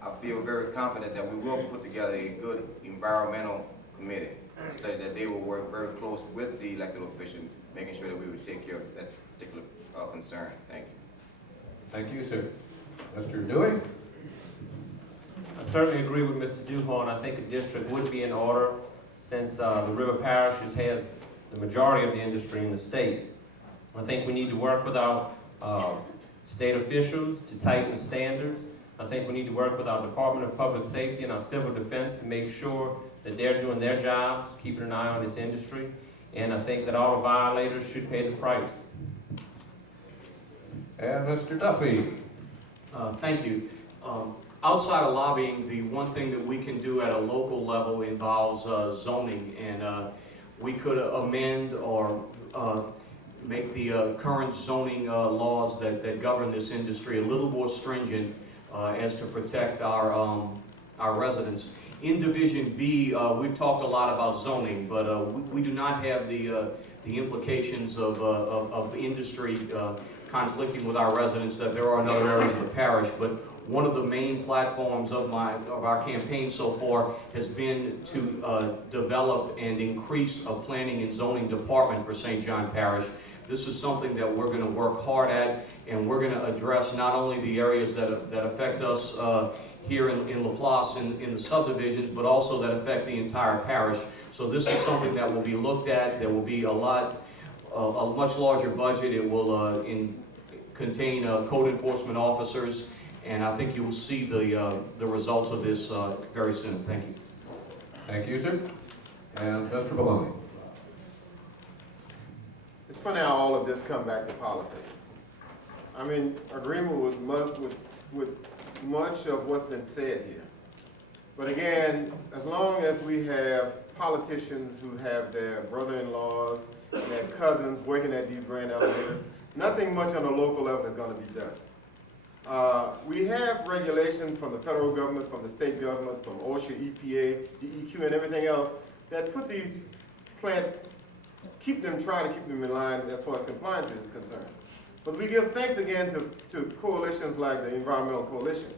I feel very confident that we will put together a good environmental committee such that they will work very close with the elected officials, making sure that we would take care of that particular concern. Thank you. Thank you, sir. Mr. Dewey? I certainly agree with Mr. Duhan. I think a district would be in order since the River Parish has the majority of the industry in the state. I think we need to work with our state officials to tighten the standards. I think we need to work with our Department of Public Safety and our Civil Defense to make sure that they're doing their jobs, keeping an eye on this industry. And I think that all the violators should pay the price. And Mr. Duffy? Thank you. Outside of lobbying, the one thing that we can do at a local level involves zoning, and we could amend or make the current zoning laws that govern this industry a little more stringent as to protect our residents. In Division B, we've talked a lot about zoning, but we do not have the implications of industry conflicting with our residents that there are in other areas of the parish. But one of the main platforms of our campaign so far has been to develop and increase a planning and zoning department for St. John Parish. This is something that we're going to work hard at, and we're going to address not only the areas that affect us here in Laplace in the subdivisions, but also that affect the entire parish. So this is something that will be looked at. There will be a much larger budget. It will contain code enforcement officers, And I think you will see the results of this very soon. Thank you. Thank you, sir. And Mr. Veroni. It's funny how all of this come back to politics. I'm in agreement with much of what's been said here. But again, as long as we have politicians who have their brother-in-laws and their cousins working at these grand elevators, nothing much on the local level is going to be done. We have regulation from the federal government, from the state government, from OSHA, EPA, DEQ, and everything else that put these plants, trying to keep them in line as far as compliance is concerned. But we give thanks again to coalitions like the Environmental Coalition,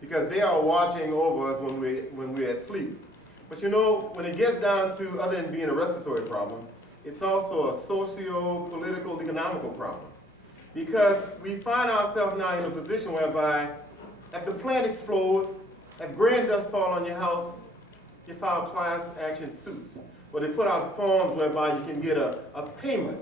because they are watching over us when we're asleep. But you know, when it gets down to, other than being a respiratory problem, it's also a socio-political, economical problem. Because we find ourselves now in a position whereby if the plant explodes, if grain dust fall on your house, you file class action suits. Or they put out forms whereby you can get a payment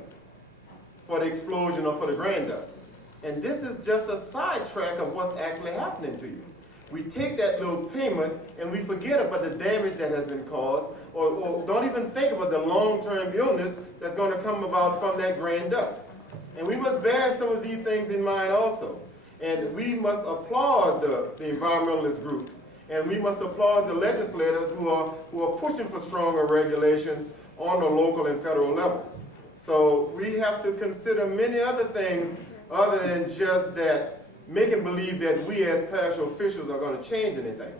for the explosion or for the grain dust. And this is just a sidetrack of what's actually happening to you. We take that little payment and we forget about the damage that has been caused, or don't even think about the long-term illness that's going to come about from that grain dust. And we must bear some of these things in mind also. And we must applaud the environmentalist groups, and we must applaud the legislators who are pushing for stronger regulations on the local and federal level. So we have to consider many other things other than just that, making believe that we as parish officials are going to change anything.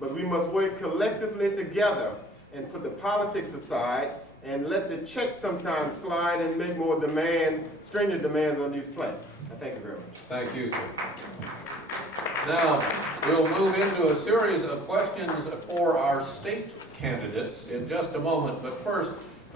But we must work collectively together and put the politics aside and let the checks sometimes slide and make more demands, stringent demands on these plants. I thank you very much. Thank you, sir. Now, we'll move into a series of questions for our state candidates in just a moment, but first,